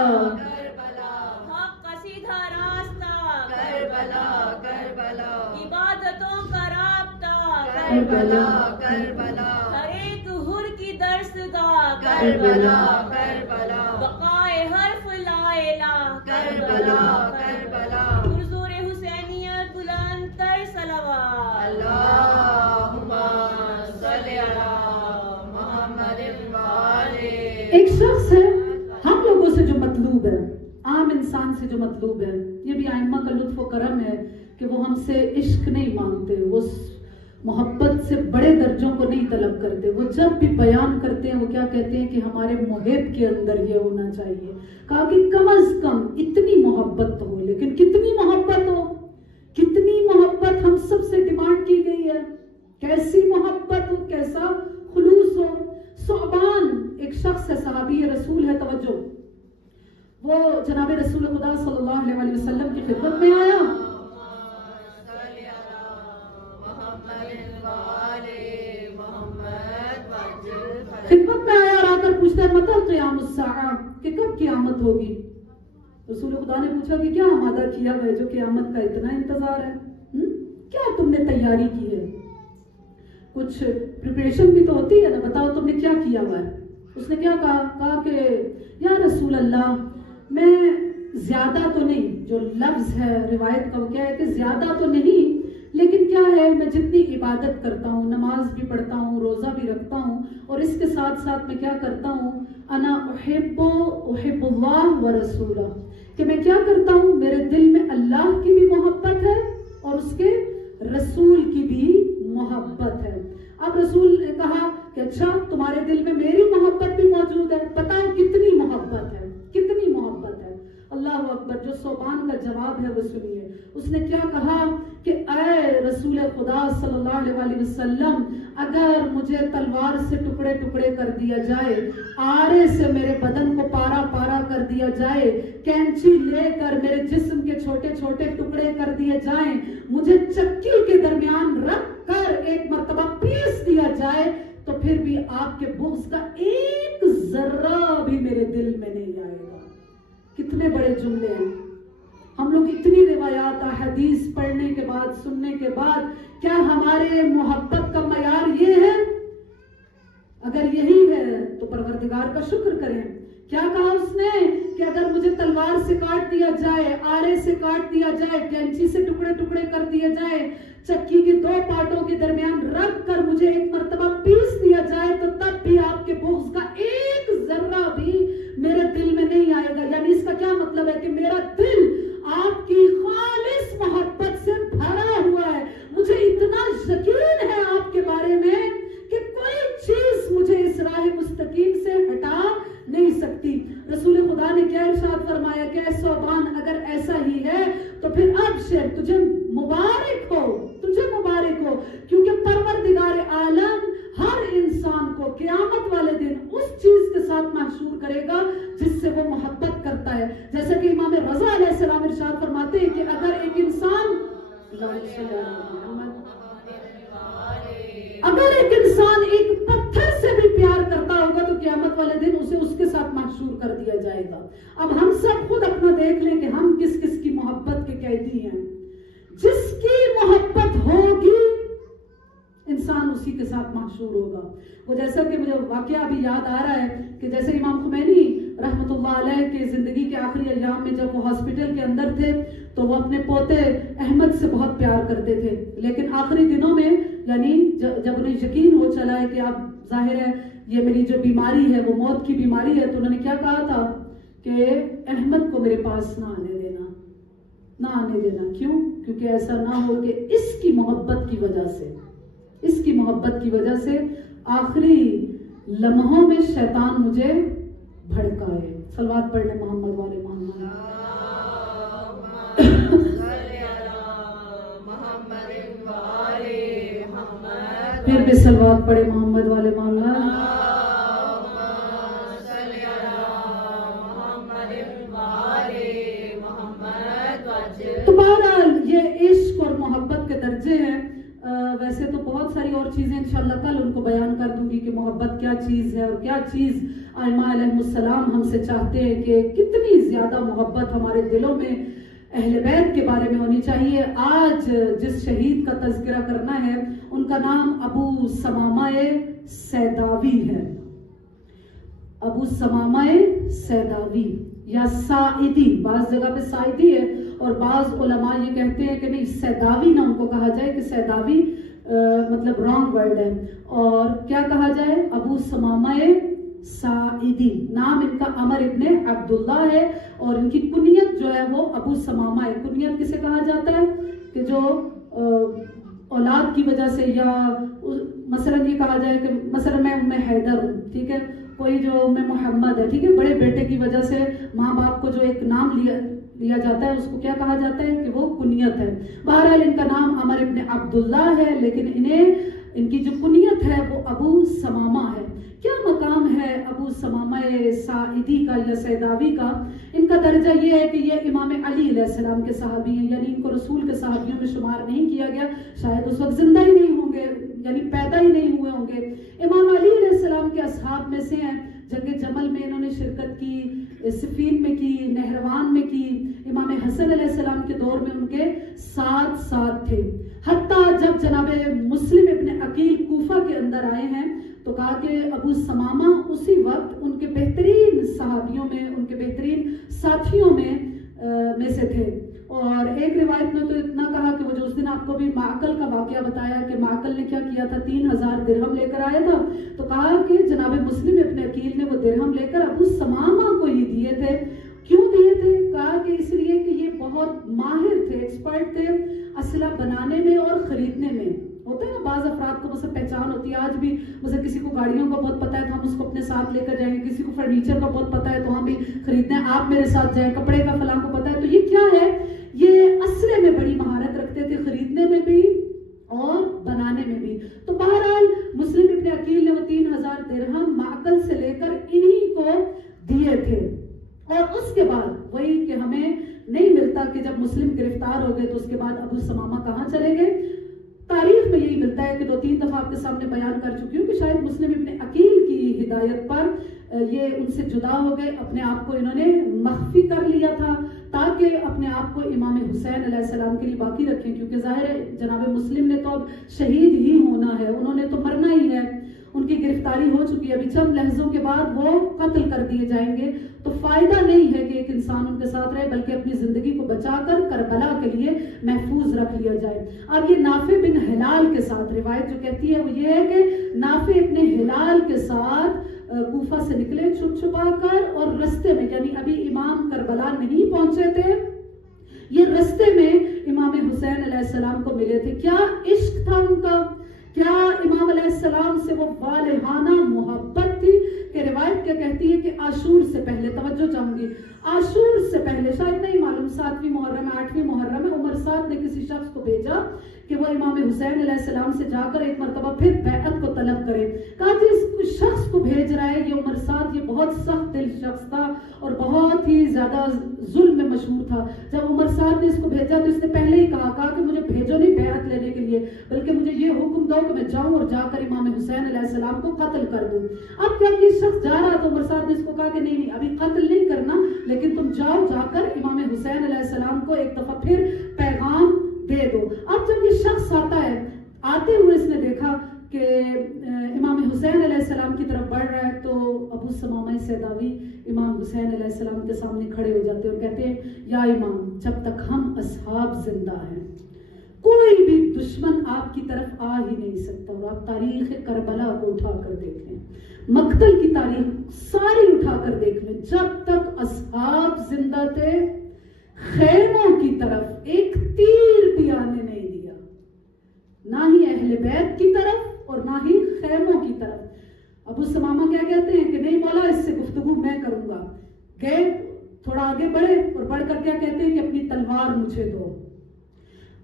عبادتوں کا رابطہ کربلا کربلا، ہر ایک حر کی درسگاہ کربلا کربلا، بقائے حرف لا الہ کربلا کربلا، حضور حسینیت بلند تر صلوات، اللہم صلی علی محمد وآلہ۔ ایک شخص ہے ہم لوگوں سے جو مطلوب ہے، عام انسان سے جو مطلوب ہے، یہ بھی ائمہ کا لطف و کرم ہے کہ وہ ہم سے عشق نہیں مانگتے، وہ محبت سے بڑے درجوں کو نہیں طلب کرتے، وہ جب بھی بیان کرتے ہیں وہ کیا کہتے ہیں کہ ہمارے محب کے اندر یہ ہونا چاہیے۔ کہا کہ کم از کم اتنی محبت تو ہو، لیکن کتنی محبت ہو، کتنی محبت ہم سب سے ڈیمانڈ کی گئی ہے، کیسی محبت ہو، کیسا خلوص ہو۔ ثعبان ایک شخص ہے، صحابی رسول ہے، توجہ، وہ جناب رسول خدا صلی اللہ علیہ وسلم کی خدمت میں آیا، خدمت میں آیا اور آ کر پوچھتا ہے متی قیام الساعہ، کہ کب قیامت ہوگی؟ رسول خدا نے پوچھا کہ کیا آمادہ کیا ہے جو قیامت کا اتنا انتظار ہے، کیا تم نے تیاری کی ہے؟ کچھ پریپریشن بھی تو ہوتی ہے نا، بتاؤ تم نے کیا کیا ہوا ہے؟ اس نے کیا کہا؟ کہا کہ یا رسول اللہ میں زیادہ تو نہیں، جو لفظ ہے روایت کا وہ کیا ہے کہ زیادہ تو نہیں، لیکن کیا ہے میں جتنی عبادت کرتا ہوں، نماز بھی پڑھتا ہوں، روزہ بھی رکھتا ہوں، اور اس کے ساتھ ساتھ میں کیا کرتا ہوں، انا احب اللہ و رسولہ، کہ میں کیا کرتا ہوں، میرے دل میں اللہ کی بھی محبت ہے اور اس کے رسول کی بھی محبت ہے۔ اب رسول نے کہا کہ اچھا تمہارے دل میں میری محبت بھی موجود ہے، بتاؤ کتنی محبت ہے، کتنی محبت ہے؟ اللہ اکبر، جو ثعبان کا جواب ہے وہ سنیے۔ اس نے کیا کہا کہ اے رسول خدا صلی اللہ علیہ وسلم، اگر مجھے تلوار سے ٹکڑے ٹکڑے کر دیا جائے، آرے سے میرے بدن کو پارا پارا کر دیا جائے، کینچی لے کر میرے جسم کے چھوٹے چھوٹے ٹکڑے کر دیے جائیں، مجھے چکی کے درمیان رکھ کر ایک مرتبہ پیس دیا جائے، تو پھر بھی آپ کے بغض کا ایک ذرہ بھی میرے دل میں نہیں آئے گا۔ کتنے بڑے جملے ہیں۔ ہم لوگ اتنی روایات احادیث پڑھنے کے بعد، سننے کے بعد، کیا ہمارے محبت کا معیار یہ ہے؟ اگر یہی ہے تو پروردگار کا شکر کریں۔ کیا کہا اس نے کہ اگر مجھے تلوار سے کاٹ دیا جائے، آرے سے کاٹ دیا جائے، کینچی سے ٹکڑے ٹکڑے کر دیے جائے، چکی کے دو پارٹوں کے درمیان رکھ کر مجھے ایک مرتبہ پیس دیا جائے، تو تب بھی آپ کے بغض کا ایک ذرہ بھی میرے دل میں نہیں آئے گا۔ یعنی اس کا کیا مطلب ہے کہ میرا دل آپ کی خالص محبت سے بھرا ہوا ہے، مجھے اتنا یقین ہے آپ کے بارے میں کہ کوئی چیز مجھے اس راہ مستقیم سے ہٹا نہیں سکتی۔ رسول خدا نے کیا ارشاد فرمایا کہ اے ثعبان اگر ایسا ہی ہے تو پھر ابشر، تجھے مبارک ہو، تجھے مبارک ہو، کیونکہ پروردگار عالم ہر انسان کو قیامت والے دن اس چیز کے ساتھ محشور کرے گا جس سے وہ محبت کرتا ہے۔ جیسا کہ امام رضا علیہ السلام ارشاد فرماتے ہیں کہ اگر ایک انسان ایک پتھر سے بھی پیار کرتا ہوگا تو قیامت والے دن اسے اس کے ساتھ محشور کر دیا جائے گا۔ اب ہم سب خود اپنا دیکھ لیں کہ ہم کس کس کی محبت کے قیدی ہیں۔ جس کی محبت ہوگی انسان اسی کے ساتھ محشور ہوگا۔ وہ جیسا کہ مجھے واقعہ ابھی یاد آ رہا ہے کہ جیسے امام خمینی رحمۃ اللہ علیہ کے زندگی کے آخری ایام میں جب وہ ہاسپٹل کے اندر تھے تو وہ اپنے پوتے احمد سے بہت پیار کرتے تھے، لیکن آخری دنوں میں یعنی جب انہیں یقین ہو چلا ہے کہ اب ظاہر ہے یہ میری جو بیماری ہے وہ موت کی بیماری ہے، تو انہوں نے کیا کہا تھا کہ احمد کو میرے پاس نہ آنے دینا، نہ آنے دینا۔ کیوں؟ کیونکہ ایسا نہ ہو کہ اس کی محبت کی وجہ سے، اس کی محبت کی وجہ سے آخری لمحوں میں شیطان مجھے بھڑکائے۔ صلوات پڑھنے محمد والے محمد۔ پھر بھی صلوات پڑھے محمد والے محمد۔ تو بہرحال یہ عشق اور محبت کے درجے ہیں۔ ویسے تو بہت ساری اور چیزیں انشاءاللہ کل ان کو بیان کر دوں گی کہ محبت کیا چیز ہے اور کیا چیز ائمہ علیہ السلام ہم سے چاہتے ہیں کہ کتنی زیادہ محبت ہمارے دلوں میں اہل بیت کے بارے میں ہونی چاہیے۔ آج جس شہید کا تذکرہ کرنا ہے ان کا نام ابو ثمامہ سیداوی ہے، ابو ثمامہ سیداوی یا سائدی، بعض جگہ پہ سائدی ہے اور بعض علماء یہ کہتے ہیں کہ نہیں سیداوی نہ ان کو کہا جائے کہ سیداوی مطلب رانگ ورڈ ہے، اور کیا کہا جائے ابو ثمامہ سائدی۔ نام ان کا عمر ابن عبداللہ ہے اور ان کی کنیت جو ہے وہ ابو ثمامہ ہے۔ کنیت کسے کہا جاتا ہے کہ جو اولاد کی وجہ سے، یا مثلا یہ کہا جائے کہ مثلا میں ام حیدر ہوں، ٹھیک ہے، کوئی جو ام محمد ہے، ٹھیک ہے، بڑے بیٹے کی وجہ سے ماں باپ کو جو ایک نام لیا جاتا ہے اس کو کیا کہا جاتا ہے کہ وہ کنیت ہے۔ بہرحال ان کا نام عمر ابن عبداللہ ہے، لیکن ان کی جو کنیت ہے وہ ابو ثمامہ ہے۔ کیا مقام ہے ابو ثمامہ سائدی کا یا سیداوی کا؟ ان کا درجہ یہ ہے کہ یہ امام علی علیہ السلام کے صحابی ہیں، یعنی ان کو رسول کے صحابیوں میں شمار نہیں کیا گیا، شاید اس وقت زندہ ہی نہیں ہوں گے، یعنی پیدا ہی نہیں ہوئے ہوں گے۔ امام علی علیہ السلام کے اصحاب میں سے ہیں، جنگ جمل میں انہوں نے شرکت کی، صفین میں کی، نہروان میں کی۔ امام حسن علیہ السلام کے دور میں ان کے ساتھ تھے، حتیٰ جب جناب مسلم ابن عقیل کوفہ کے اندر آئے ہیں تو کہا کہ ابو ثمامہ اسی وقت ان کے بہترین صحابیوں میں، ان کے بہترین ساتھیوں میں سے تھے۔ اور ایک روایت میں تو اتنا کہا کہ وہ جو اس دن آپ کو بھی معقل کا واقعہ بتایا کہ معقل نے کیا کیا تھا، 3000 درہم لے کر آیا تھا، تو کہا کہ جناب مسلم ابن عقیل نے وہ درہم لے کر ابو ثمامہ کو ہی دیے تھے۔ کیوں دیے تھے؟ کہا کہ اس لیے کہ یہ بہت ماہر تھے، ایکسپرٹ تھے اسلحہ بنانے میں اور خریدنے میں۔ ہوتا ہے نا بعض افراد کو مثلا پہچان ہوتی ہے، آج بھی مثلا کسی کو گاڑیوں کا بہت پتا ہے تو ہم اس کو اپنے ساتھ لے کر جائیں گے، کسی کو فرنیچر کا بہت پتا ہے تو ہم بھی خریدنے آپ میرے ساتھ جائیں، کپڑے کا فلاں کو پتا ہے۔ تو یہ کیا ہے؟ یہ اسلحے میں بڑی مہارت رکھتے تھے، خریدنے میں بھی اور بنانے میں بھی۔ تو بہرحال مسلم ابن عقیل نے وہ 3000 درہم معقل سے لے کر انہی کو دیے تھے۔ اور اس کے بعد وہی کہ ہمیں نہیں ملتا کہ جب مسلم گرفتار ہو گئے تو اس کے بعد ابو ثمامہ کہاں چلے گئے؟ تاریخ میں یہی ملتا ہے کہ 2-3 دفعہ آپ کے سامنے بیان کر چکی ہوں کہ شاید مسلم ابن عقیل کی ہدایت پر یہ ان سے جدا ہو گئے، اپنے آپ کو انہوں نے مخفی کر لیا تھا تاکہ اپنے آپ کو امام حسین علیہ السلام کے لیے باقی رکھیں، کیونکہ ظاہر ہے جناب مسلم نے تو اب شہید ہی ہونا ہے، انہوں نے تو مرنا ہی ہے، ان کی گرفتاری ہو چکی ہے، ابھی چند لحظوں کے بعد وہ قتل کر دیے جائیں گے۔ تو فائدہ نہیں ہے کہ ایک انسان ان کے ساتھ رہے، بلکہ اپنی زندگی کو بچا کر کربلا کے لیے محفوظ رکھ لیا جائے۔ اب یہ نافع بن ہلال کے ساتھ روایت جو کہتی ہے وہ یہ ہے کہ نافع ابن ہلال کے ساتھ کوفہ سے نکلے چھپ چھپا کر، اور رستے میں یعنی ابھی امام کربلا نہیں پہنچے تھے، یہ رستے میں امام حسین علیہ السلام کو ملے تھے۔ کیا عشق تھا ان کا، کیا امام علیہ السلام سے وہ والہانہ محبت تھی کہ روایت کیا کہتی ہے کہ عاشور سے پہلے، توجہ چاہوں گی، عاشور سے پہلے شاید نہیں معلوم 7ویں محرم ہے 8ویں محرم ہے، عمر سعد نے کسی شخص کو بھیجا کہ وہ امام حسین علیہ السلام سے جا کر ایک مرتبہ پھر بیعت کو طلب کرے۔ کہا کہ اس شخص کو بھیج رہا ہے یہ عمر سعد، یہ بہت سخت دل شخص تھا اور بہت ہی زیادہ ظلم میں مشہور تھا۔ جب عمر سعد نے اس کو بھیجا تو اس نے پہلے ہی کہا کہ مجھے بھیجو نہیں بیعت لینے کے لیے، بلکہ مجھے یہ حکم دو کہ میں جاؤں اور جا کر امام حسین علیہ السلام کو قتل کر دوں۔ اب جب یہ شخص جا رہا تو عمر سعد نے اس کو کہا کہ نہیں ابھی قتل نہیں کرنا، لیکن تم جاؤ، جا کر امام حسین علیہ السلام کو ایک دفعہ پھر پیغام دے دو۔ اب جب یہ شخص آتا ہے، آتے ہوئے اس نے دیکھا کہ امام حسین علیہ السلام کی طرف بڑھ رہا ہے تو ابو سمامہ سیداوی امام حسین علیہ السلام کے سامنے کھڑے ہو جاتے ہیں اور کہتے ہیں یا امام، جب تک ہم اصحاب زندہ ہیں کوئی بھی دشمن آپ کی طرف آ ہی نہیں سکتا. اور آپ تاریخ کربلا کو اٹھا کر دیکھ لیں، مقتل کی تاریخ ساری اٹھا کر دیکھ لیں، جب تک اصحاب زندہ تھے خیموں کی طرف ایک تیر بھی آنے نہیں دیا، نہ ہی اہل بیت کی طرف اور نہ ہی خیموں کی طرف. ابو سمامہ کیا کہتے ہیں کہ نہیں مولا اس سے گفتگو میں کروں گا. گئے تھوڑا آگے بڑھے اور بڑھ کر کیا کہتے ہیں کہ اپنی تلوار مجھے دو.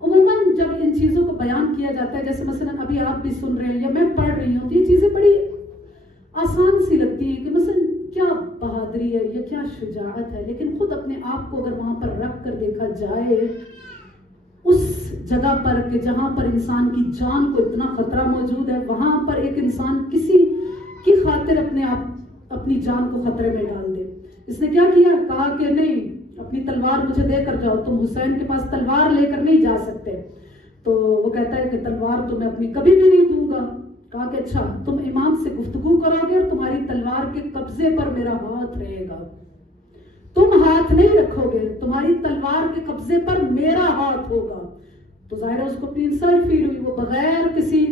عموماً جب ان چیزوں کو بیان کیا جاتا ہے، جیسے مثلا ابھی آپ بھی سن رہے ہیں یا میں پڑھ رہی ہوں، تو یہ چیزیں بڑی آسان سی لگتی ہیں کہ مثلا کیا بہادری ہے یا کیا شجاعت ہے، لیکن خود اپنے آپ کو اگر وہاں پر رکھ کر دیکھا جائے اس جگہ پر کہ جہاں پر انسان کی جان کو اتنا خطرہ موجود ہے، وہاں پر ایک انسان کسی کی خاطر اپنی جان کو خطرے میں ڈال دے. اس نے کیا کیا؟ کہا کہ نہیں اپنی تلوار مجھے دے کر جاؤ، تم حسین کے پاس تلوار لے کر نہیں جا سکتے. تو وہ کہتا ہے کہ تلوار تو میں اپنی کبھی بھی نہیں دوں گا. کہا کہ اچھا تم امام سے گفتگو کرو گے اور تمہاری تلوار کے قبضے پر میرا ہاتھ رہے گا، تم ہاتھ نہیں رکھو گے، تمہاری تلوار کے قبضے پر میرا ہاتھ ہوگا. تو ظاہر ہے اس کو اپنی انسلٹ فیل ہوئی، وہ بغیر کسی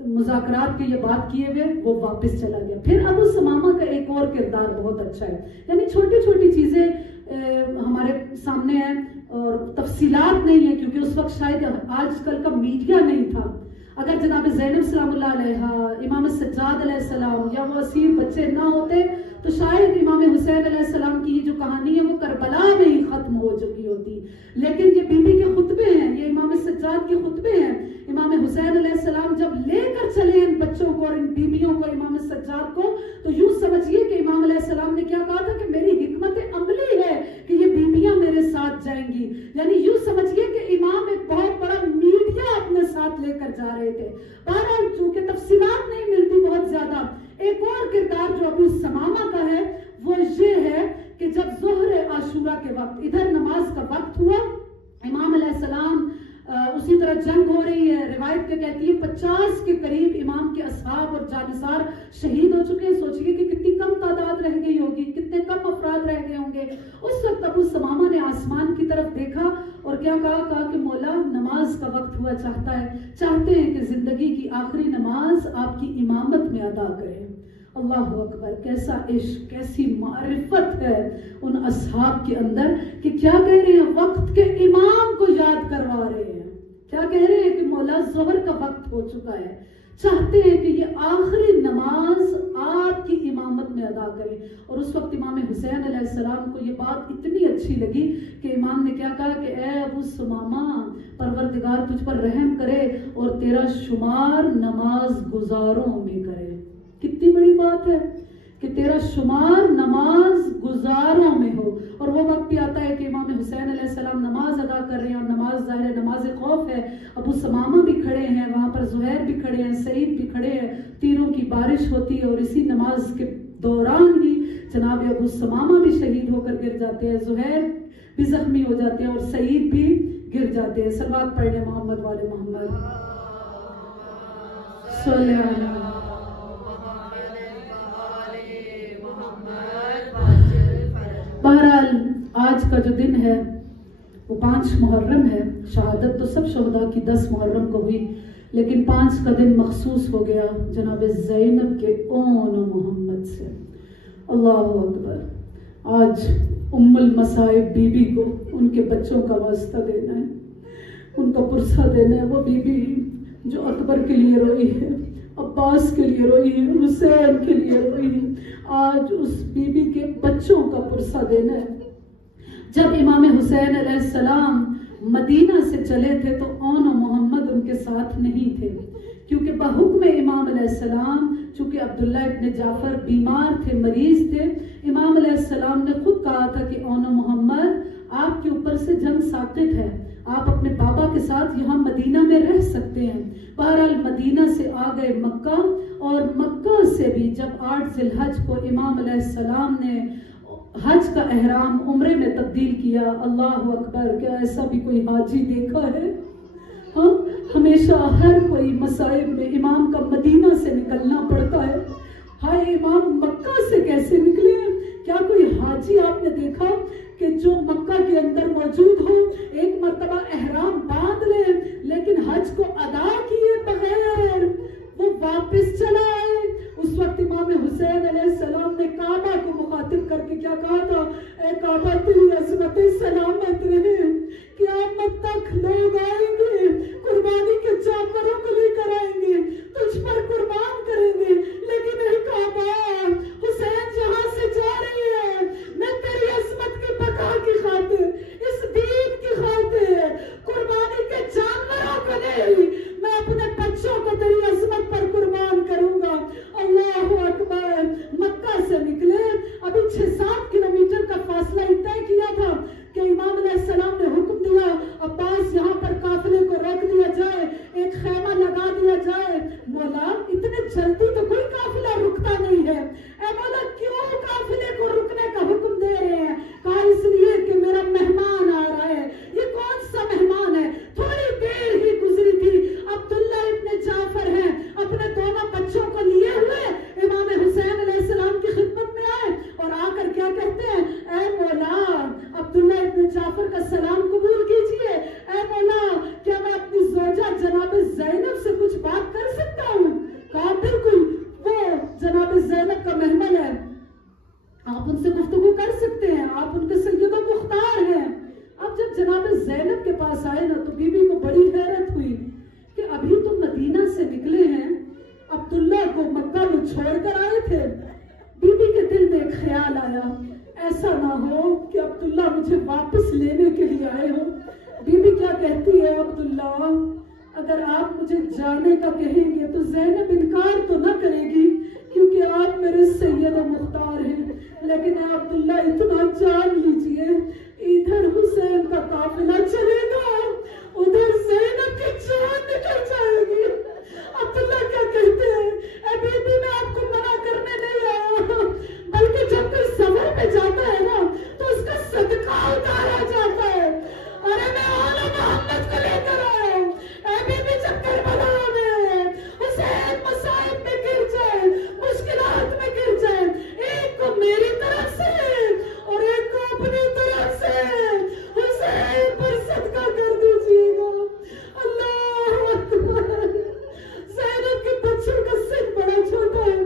مذاکرات کے یہ بات کیے ہوئے وہ واپس چلا گیا. پھر ابو سمامہ کا ایک اور کردار بہت اچھا ہے، یعنی چھوٹی چھوٹی چیزیں ہمارے سامنے ہیں اور تفصیلات نہیں ہیں کیونکہ اس وقت شاید آج کل کا میڈیا نہیں تھا. اگر جناب زینب سلام اللہ علیہ، امام سجاد علیہ السلام یا وہ اسیر بچے نہ ہوتے تو شاید امام حسین علیہ السلام کی یہ جو کہانی ہے وہ کربلا میں ہی ختم ہو چکی ہوتی. لیکن یہ بی بی کے خطبے ہیں، یہ امام سجاد کے خطبے ہیں. امام حسین علیہ السلام جب لے کر چلے ان بچوں کو اور ان بیبیوں کو امام سجاد کو، تو یوں سمجھیے کہ امام علیہ السلام نے کیا کہا تھا کہ میری حکمت عملی ہے کہ یہ بیبیاں میرے ساتھ جائیں گی. یعنی یوں سمجھیے کہ امام ایک بہت بڑا میڈیا اپنے ساتھ لے کر جا رہے تھے. بہرحال چونکہ تفصیلات نہیں ملتی بہت زیادہ، ایک اور کردار جو ابو سمامہ کا ہے وہ یہ ہے کہ جب ظہر عاشورہ کے وقت ادھر نماز کا وقت ہوا، امام علیہ السلام اسی طرح جنگ ہو رہی ہے، روایت کہتی ہے 50 کے قریب امام کے اصحاب اور جانثار شہید ہو چکے ہیں. سوچئے کہ کتنی کم تعداد رہ گئی ہوگی، کتنے کم افراد رہ گئے ہوں گے. اس وقت ابو سمامہ نے آسمان کی طرف دیکھا اور کیا کہا کہ مولا نماز کا وقت ہوا چاہتے ہیں کہ زندگی کی آخری نماز آپ کی امامت میں ادا کریں. اللہ اکبر، کیسا عشق، کیسی معرفت ہے ان اصحاب کے اندر کہ کیا کہہ رہے ہیں، وقت کے امام کو یاد کروا رہے ہیں. کیا کہہ رہے ہیں کہ مولا ظہر کا وقت ہو چکا ہے، چاہتے ہیں کہ یہ آخری نماز آپ کی امامت میں ادا کریں. اور اس وقت امام حسین علیہ السلام کو یہ بات اتنی اچھی لگی کہ امام نے کیا کہا کہ اے ابو سمامہ، پروردگار تجھ پر رحم کرے اور تیرا شمار نماز گزاروں میں کرے. کتنی بڑی بات ہے کہ تیرا شمار نماز گزاروں میں ہو. اور وہ وقت بھی آتا ہے کہ امام حسین علیہ السلام نماز ادا کر رہے ہیں اور نماز ظاہر ہے نماز خوف ہے. ابو سمامہ بھی کھڑے ہیں وہاں پر، زہیر بھی کھڑے ہیں، سعید بھی کھڑے ہیں. تیروں کی بارش ہوتی ہے اور اسی نماز کے دوران ہی جناب ابو سمامہ بھی شہید ہو کر گر جاتے ہیں، زہیر بھی زخمی ہو جاتے ہیں اور سعید بھی گر جاتے ہیں. صلوات پڑھ لیں محمد والے محمد صلی اللہ علیہ وسلم. بہرحال آج کا جو دن ہے وہ 5 محرم ہے. شہادت تو سب شہداء کی 10 محرم کو ہوئی، لیکن 5 کا دن مخصوص ہو گیا جناب زینب کے اون و محمد سے. اللہ اکبر. آج ام المصائب بی بی کو ان کے بچوں کا واسطہ دینا ہے، ان کا پرسہ دینا ہے. وہ بی بی جو اکبر کے لیے روئی ہے، عباس کے لیے روئی ہے، حسین کے لیے روئی ہے، آج اس بی بی کے بچوں کا پرسہ دینا ہے. جب امام حسین علیہ السلام مدینہ سے چلے تھے تو اون و محمد ان کے ساتھ نہیں تھے، کیونکہ بحکم امام علیہ السلام چونکہ عبداللہ ابن جعفر بیمار تھے، مریض تھے، امام علیہ السلام نے خود کہا تھا کہ اون و محمد آپ کے اوپر سے جنگ ساقط ہے، آپ اپنے بابا کے ساتھ یہاں مدینہ میں رہ سکتے ہیں. بہرحال مدینہ سے آ گئے مکہ، اور مکہ سے بھی جب 8 ذی الحج کو امام علیہ السلام نے حج کا احرام عمرے میں تبدیل کیا. اللہ اکبر. کیا ایسا بھی کوئی حاجی دیکھا ہے؟ ہاں، ہمیشہ ہر کوئی مصائب میں امام کا مدینہ سے نکلنا پڑتا ہے. ہائے امام مکہ سے کیسے نکلے ہیں؟ کیا کوئی حاجی آپ نے دیکھا کہ جو مکہ کے اندر موجود ہو ایک مرتبہ احرام باندھ لے لیکن حج کو ادا کیے بغیر وہ واپس چلا آئے؟ اس وقت امام حسین علیہ السلام نے کعبہ کو مخاطب کر کے کیا کہا تھا؟ اے کعبہ تیری عظمت سلامت رہے، قیامت تک لوگ آئیں گے قربانی کے جانوروں کو لے کر آئیں گے تجھ پر قربان کریں گے، لیکن اے کعبہ حسین جہاں سے جا رہی ہے میں تیری عظمت کی بقا کی خاطر اس دین کی خاطر قربانی کے جانوروں کو نہیں میں اپنے بچوں کو تیری عظمت پر قربان کروں گا. اللہ اکبر. مکہ سے نکلے ابھی 6-7 کلومیٹر کا فاصلہ طے کیا تھا کہ امام علیہ السلام نے حکم دیا عباس یہاں پر قافلے کو روک دیا جائے، ایک خیمہ لگا دیا جائے. مولا اتنے جلدی تو کوئی قافلہ رکتا نہیں ہے، اے مولا کیوں قافلے کو رکنے کا حکم دے رہے ہیں؟ کہا اس لیے کہ میرا مہمان آ رہا ہے. یہ کون سا مہمان ہے؟ تھوڑی دیر ہی گزری تھی عبداللہ ابن جعفر ہیں اپنے دونوں بچوں کو لیے ہوئے امام حسین علیہ السلام کی خدمت میں آئے اور آ کر کیا کہتے ہیں؟ اے مولا عبداللہ ابن جعفر کا سلام قبول کیجئے. اے مولا کیا میں اپنی زوجہ جناب زینب سے کچھ بات کر سکتا ہوں؟ کہا بالکل، وہ جناب زینب کا محمل ہے، آپ ان سے گفتگو کر سکتے ہیں، آپ ان کے سید و مختار ہیں. اب جب جناب زینب کے پاس آئے نا تو بی بی کو بڑی حیرت ہوئی کہ ابھی تو مدینہ سے نکلے ہیں، عبداللہ کو مکہ میں چھوڑ کر آئے تھے. بی بی کے دل میں ایک خیال آیا ایسا نہ ہو کہ عبداللہ مجھے واپس لینے کے لیے آئے ہو. بی بی کیا کہتی ہے؟ عبداللہ اگر آپ مجھے جانے کا کہیں گے تو زینب انکار تو نہ کرے گی کیونکہ آپ میرے سید و مختار ہیں، لیکن اے عبداللہ اتنا جان لیجئے ادھر حسین کا قافلہ چلے گا ادھر زینب کی جان نکل جائے گی. عبداللہ کیا کہتے ہیں؟ اے بی بی میں آپ کو منع کرنے نہیں آیا، بلکہ جب کوئی سفر پہ جاتا ہے نا تو اس کا صدقہ اتارا جاتا ہے. ارے میں آل محمد کو لے کر آیا ہوں. اے بی بی جب کربلا میں حسین مصائب میں گر جائے، مشکلات میں گر جائے، ایک کو میری طرف سے اور ایک کو اپنی طرف سے حسین پر صدقہ کر دیجیے گا. اللہ اکبر. زینب کے بچوں کا سن بڑا چھوٹا ہے.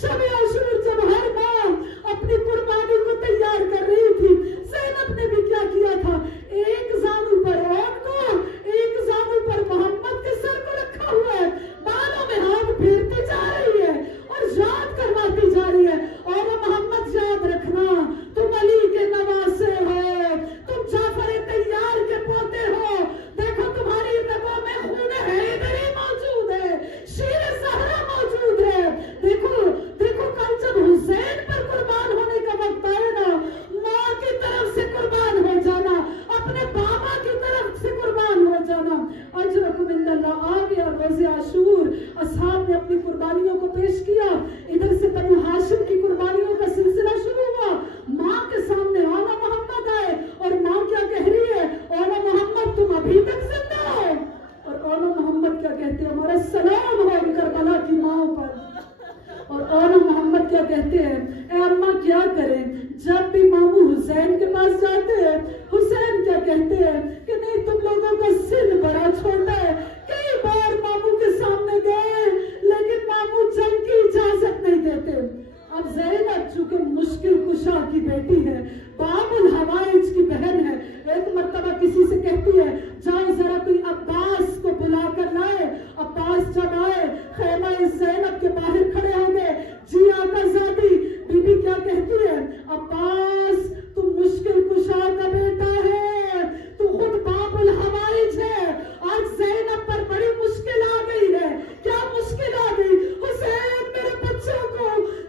شب عاشور جب ہر ماں اپنی قربانی کو تیار کر رہی تھی، زینب نے بھی کیا کیا تھا؟ ایک زانو پر اون کو، ایک زانو پر محمد کے سر کو رکھا ہوا ہے، بالوں میں ہاتھ پھیرتی جا رہی ہے اور یاد کرواتی جا رہی ہے اور محمد یاد رکھنا تم علی کے نواسے ہو، تم جعفر طیار کے پوتے ہو، دیکھو تمہاری رگوں میں خون حیدری موجود ہے، شیر زہرا موجود ہے. دیکھو دیکھو کل جب حسین پر قربان ہونے کا وقت آئے نا، ماں کی طرف سے قربان ہو جانا، اپنے بابا کی طرف سے قربان ہو جانا. اجرکم عند اللہ. آ گیا روز عاشور، اصحاب نے اپنی قربانیوں کو پیش کیا. ادھر سے بنو ہاشم کی قربانیوں کا سلسلہ شروع ہوا. ماں کے سامنے اولا محمد آئے اور ماں کیا کہہ رہی ہے؟ اولا محمد تم ابھی تک زندہ ہو. اور اولا محمد کیا کہتے ہیں؟ ہمارا سلام ہو کربلا کی ماں پر. اور اولا محمد کیا کہتے ہیں؟ اے اماں کیا کریں، جب بھی ماموں حسین کے پاس جاتے ہیں حسین کیا کہتے ہیں کہ نہیں تم لوگوں کا سن بڑا چھوٹا ہے. کئی بار ماموں کے سامنے گئے لیکن ماموں جنگ کی اجازت نہیں دیتے. اب زینب چونکہ مشکل کشا کی بیٹی ہے، باب الحوائج کی بہن ہے، ایک مرتبہ کسی سے کہتی ہے جاؤ ذرا کوئی عباس کو بلا کر لائے. عباس جب آئے خیمہ زینب کے باہر کھڑے ہو گئے. جی آقا زادی. بی بی کیا کہتی ہے؟ عباس تم مشکل کشا کا بیٹا ہے، تو خود باب الحوائج ہے. آج زینب پر بڑی مشکل آ گئی ہے. کیا مشکل آ گئی؟ حسین میرے بچوں کو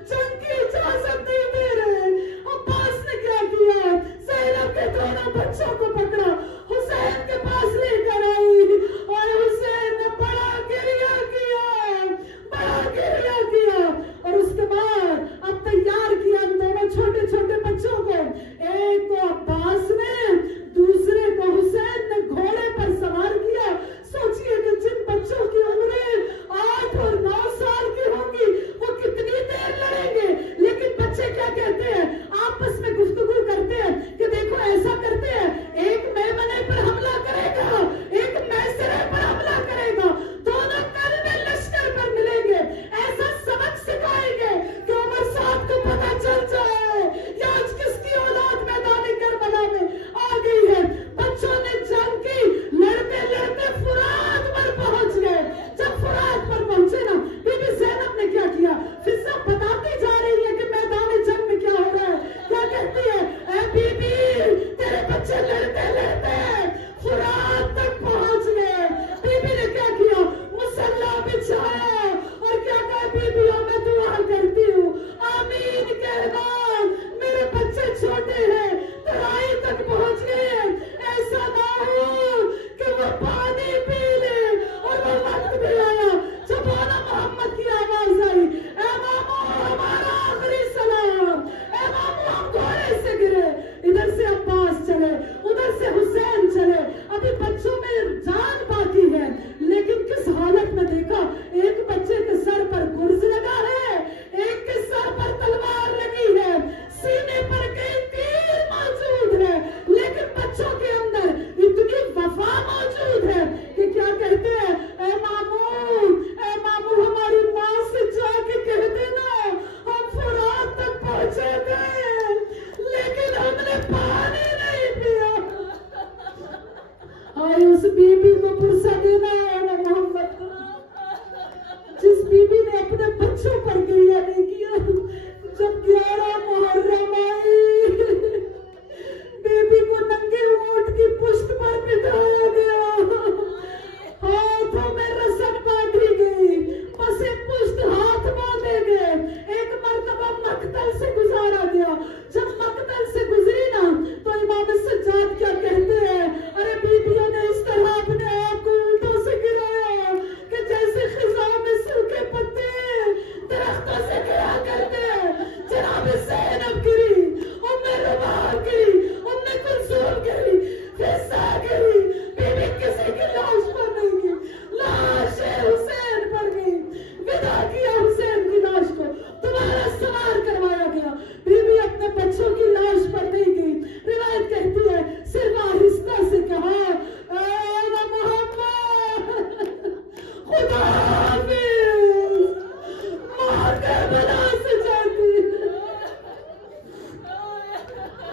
جنگ کی اجازت نہیں دے رہے. عباس نے کیا کیا؟ زینب کے دونوں بچوں کو پکڑا، حسین کے پاس لے کر آئی اور حسین نے بڑا گریہ کیا، بڑا گریہ کیا. اور اس کے بعد اب تیار کیا ان دونوں چھوٹے چھوٹے بچوں کو. ایک کو عباس نے، دوسرے کو حسین نے گھوڑے پر سوار کیا. سوچئے کہ جن بچوں کے اندر اتنی وفا موجود ہے کہ کیا کہتے ہیں، اے ماموں ہماری ماں سے جا کے کہہ دینا ہم فرات تک پہنچے گئے لیکن ہم نے پانی نہیں پیا۔ آئے اس بی بی کو پرسا دینا ہے نا محمد کو، جس بی بی نے اپنے بچوں پر گریہ نہیں کیا۔ جب 11 محرم آئی، بی بی کو ننگے اونٹ کی پشت پر بٹھایا گیا، ہاتھوں میں رسم باندھی گئی، پسے پشت ہاتھ باندھے گئے، ایک مرتبہ مقتل سے گزارا گیا۔ جب مقتل سے گزری نا تو امام سجاد کیا کہتے ہیں، ارے بیبیوں نے اس طرح اپنے آپ کو اونٹوں سے گرایا کہ جیسے خزاں میں سوکھے پتے درختوں سے گرا کرتے ہیں۔ جناب زینب گری، ام رباب گری، ام کلثوم گری، فضہ گری، بی بی کسی کی لاش پر نہیں گئی، لاش حسین پر گئی، ودا کیا حسین کی لاش کو، دوبارہ سوار کروایا گیا، بی بی اپنے بچوں کی لاش پر نہیں گئی۔ روایت کہتی ہے صرف آہستہ سے کہا، اے محمد خدا حافظ، ماں کربلا سے جاتی ہے۔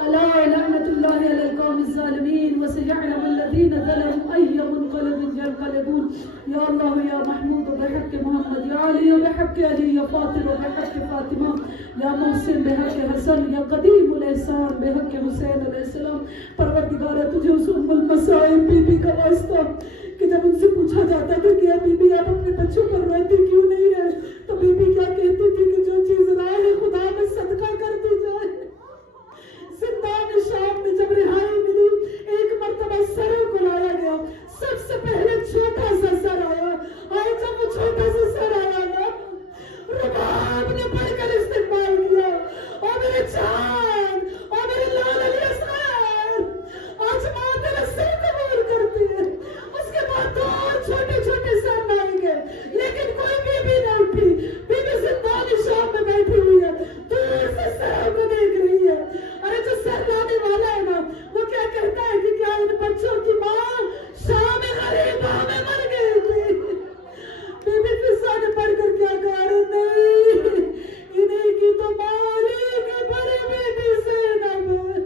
الا لعنت اللہ علی القوم الظالمین وسيعلم الذين ظلموا اي منقلب ينقلبون۔ یا اللہ یا محمود بحق محمد، یا علی بحق علی، یا فاطمہ بحق فاطمہ، یا محسن بحق حسن، یا قدیم الاحسان بحق حسین علیہ السلام۔ پروردگارہ تجھے اس ام المصائب بی بی کا واسطہ کہ جب ان سے پوچھا جاتا تھا کہ بی بی آپ اپنے بچوں پر روتی کیوں نہیں ہے، تو بی بی کیا کہتی تھی کہ جو چیز راہ خدا میں صدقہ کر دی جائے۔ زندان شام میں جب رہائی ملی، ایک مرتبہ سروں کو لایا گیا، سب سے پہلے چھوٹا سا سر آیا، اور جب وہ چھوٹا سا سر آیا نا، رباب نے پڑھ کر استقبال کیا، اور میرے جان اور میرے لال علی اصغر، آج ماں تیرا سر قبول کرتی ہے۔ اس کے بعد دو اور چھوٹے چھوٹے سر لائے گئے، لیکن کوئی بی بی نہ اٹھی، بی بی زندان شام میں بیٹھی ہوئی ہے، دور سے سروں کو دیکھ رہی ہے۔ ارے جو سر لانے والا ہے نا، وہ کیا کہتا ہے کہ کیا ان بچوں کی ماں شام غریبہ میں مر گئی تھی؟ بی بی فضہ نے پڑھ کر کیا کہا، نہیں انہیں کی تو مولی کی بڑی بیٹی زینب ہے۔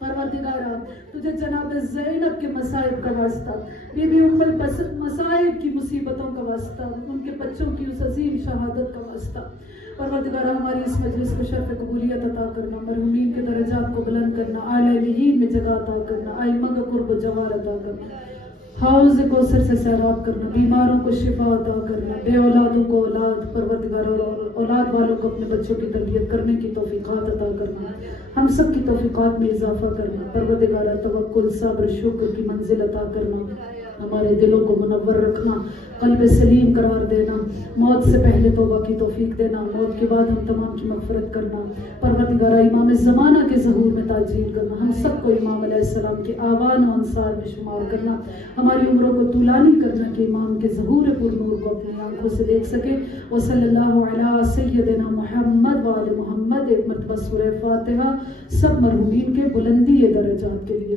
پروردگارہ تجھے جناب زینب کے مصائب کا واسطہ، بی بی ام المصائب کی مصیبتوں کا واسطہ، ان کے بچوں کی اس عظیم شہادت کا واسطہ، پروردگارہ ہماری اس مجلس کو شرف قبولیت عطا کرنا، مرحومین کے درجات کو بلند کرنا، اعلی علیین میں جگہ عطا کرنا، ائمہ کا قرب و جوار عطا کرنا، حوض کوثر سے سیراب کرنا، بیماروں کو شفا عطا کرنا، بے اولادوں کو اولاد، پروردگارہ اولاد والوں کو اپنے بچوں کی تربیت کرنے کی توفیقات عطا کرنا، ہم سب کی توفیقات میں اضافہ کرنا، پروردگارہ توکل صبر شکر کی منزل عطا کرنا، ہمارے دلوں کو منور رکھنا، قلب سلیم قرار دینا، موت سے پہلے توبہ کی توفیق دینا، موت کے بعد ہم تمام کی مغفرت کرنا، پروردگارہ امام زمانہ کے ظہور میں تاجیل کرنا، ہم سب کو امام علیہ السلام کے آوان و انصار میں شمار کرنا، ہماری عمروں کو طولانی کرنا کہ امام کے ظہور پر نور کو اپنی آنکھوں سے دیکھ سکے۔ وصلی اللہ علی سیدنا محمد وآل محمد۔ ایک مرتبہ سورہ فاتحہ سب مرحومین کے بلندی درجات کے لیے۔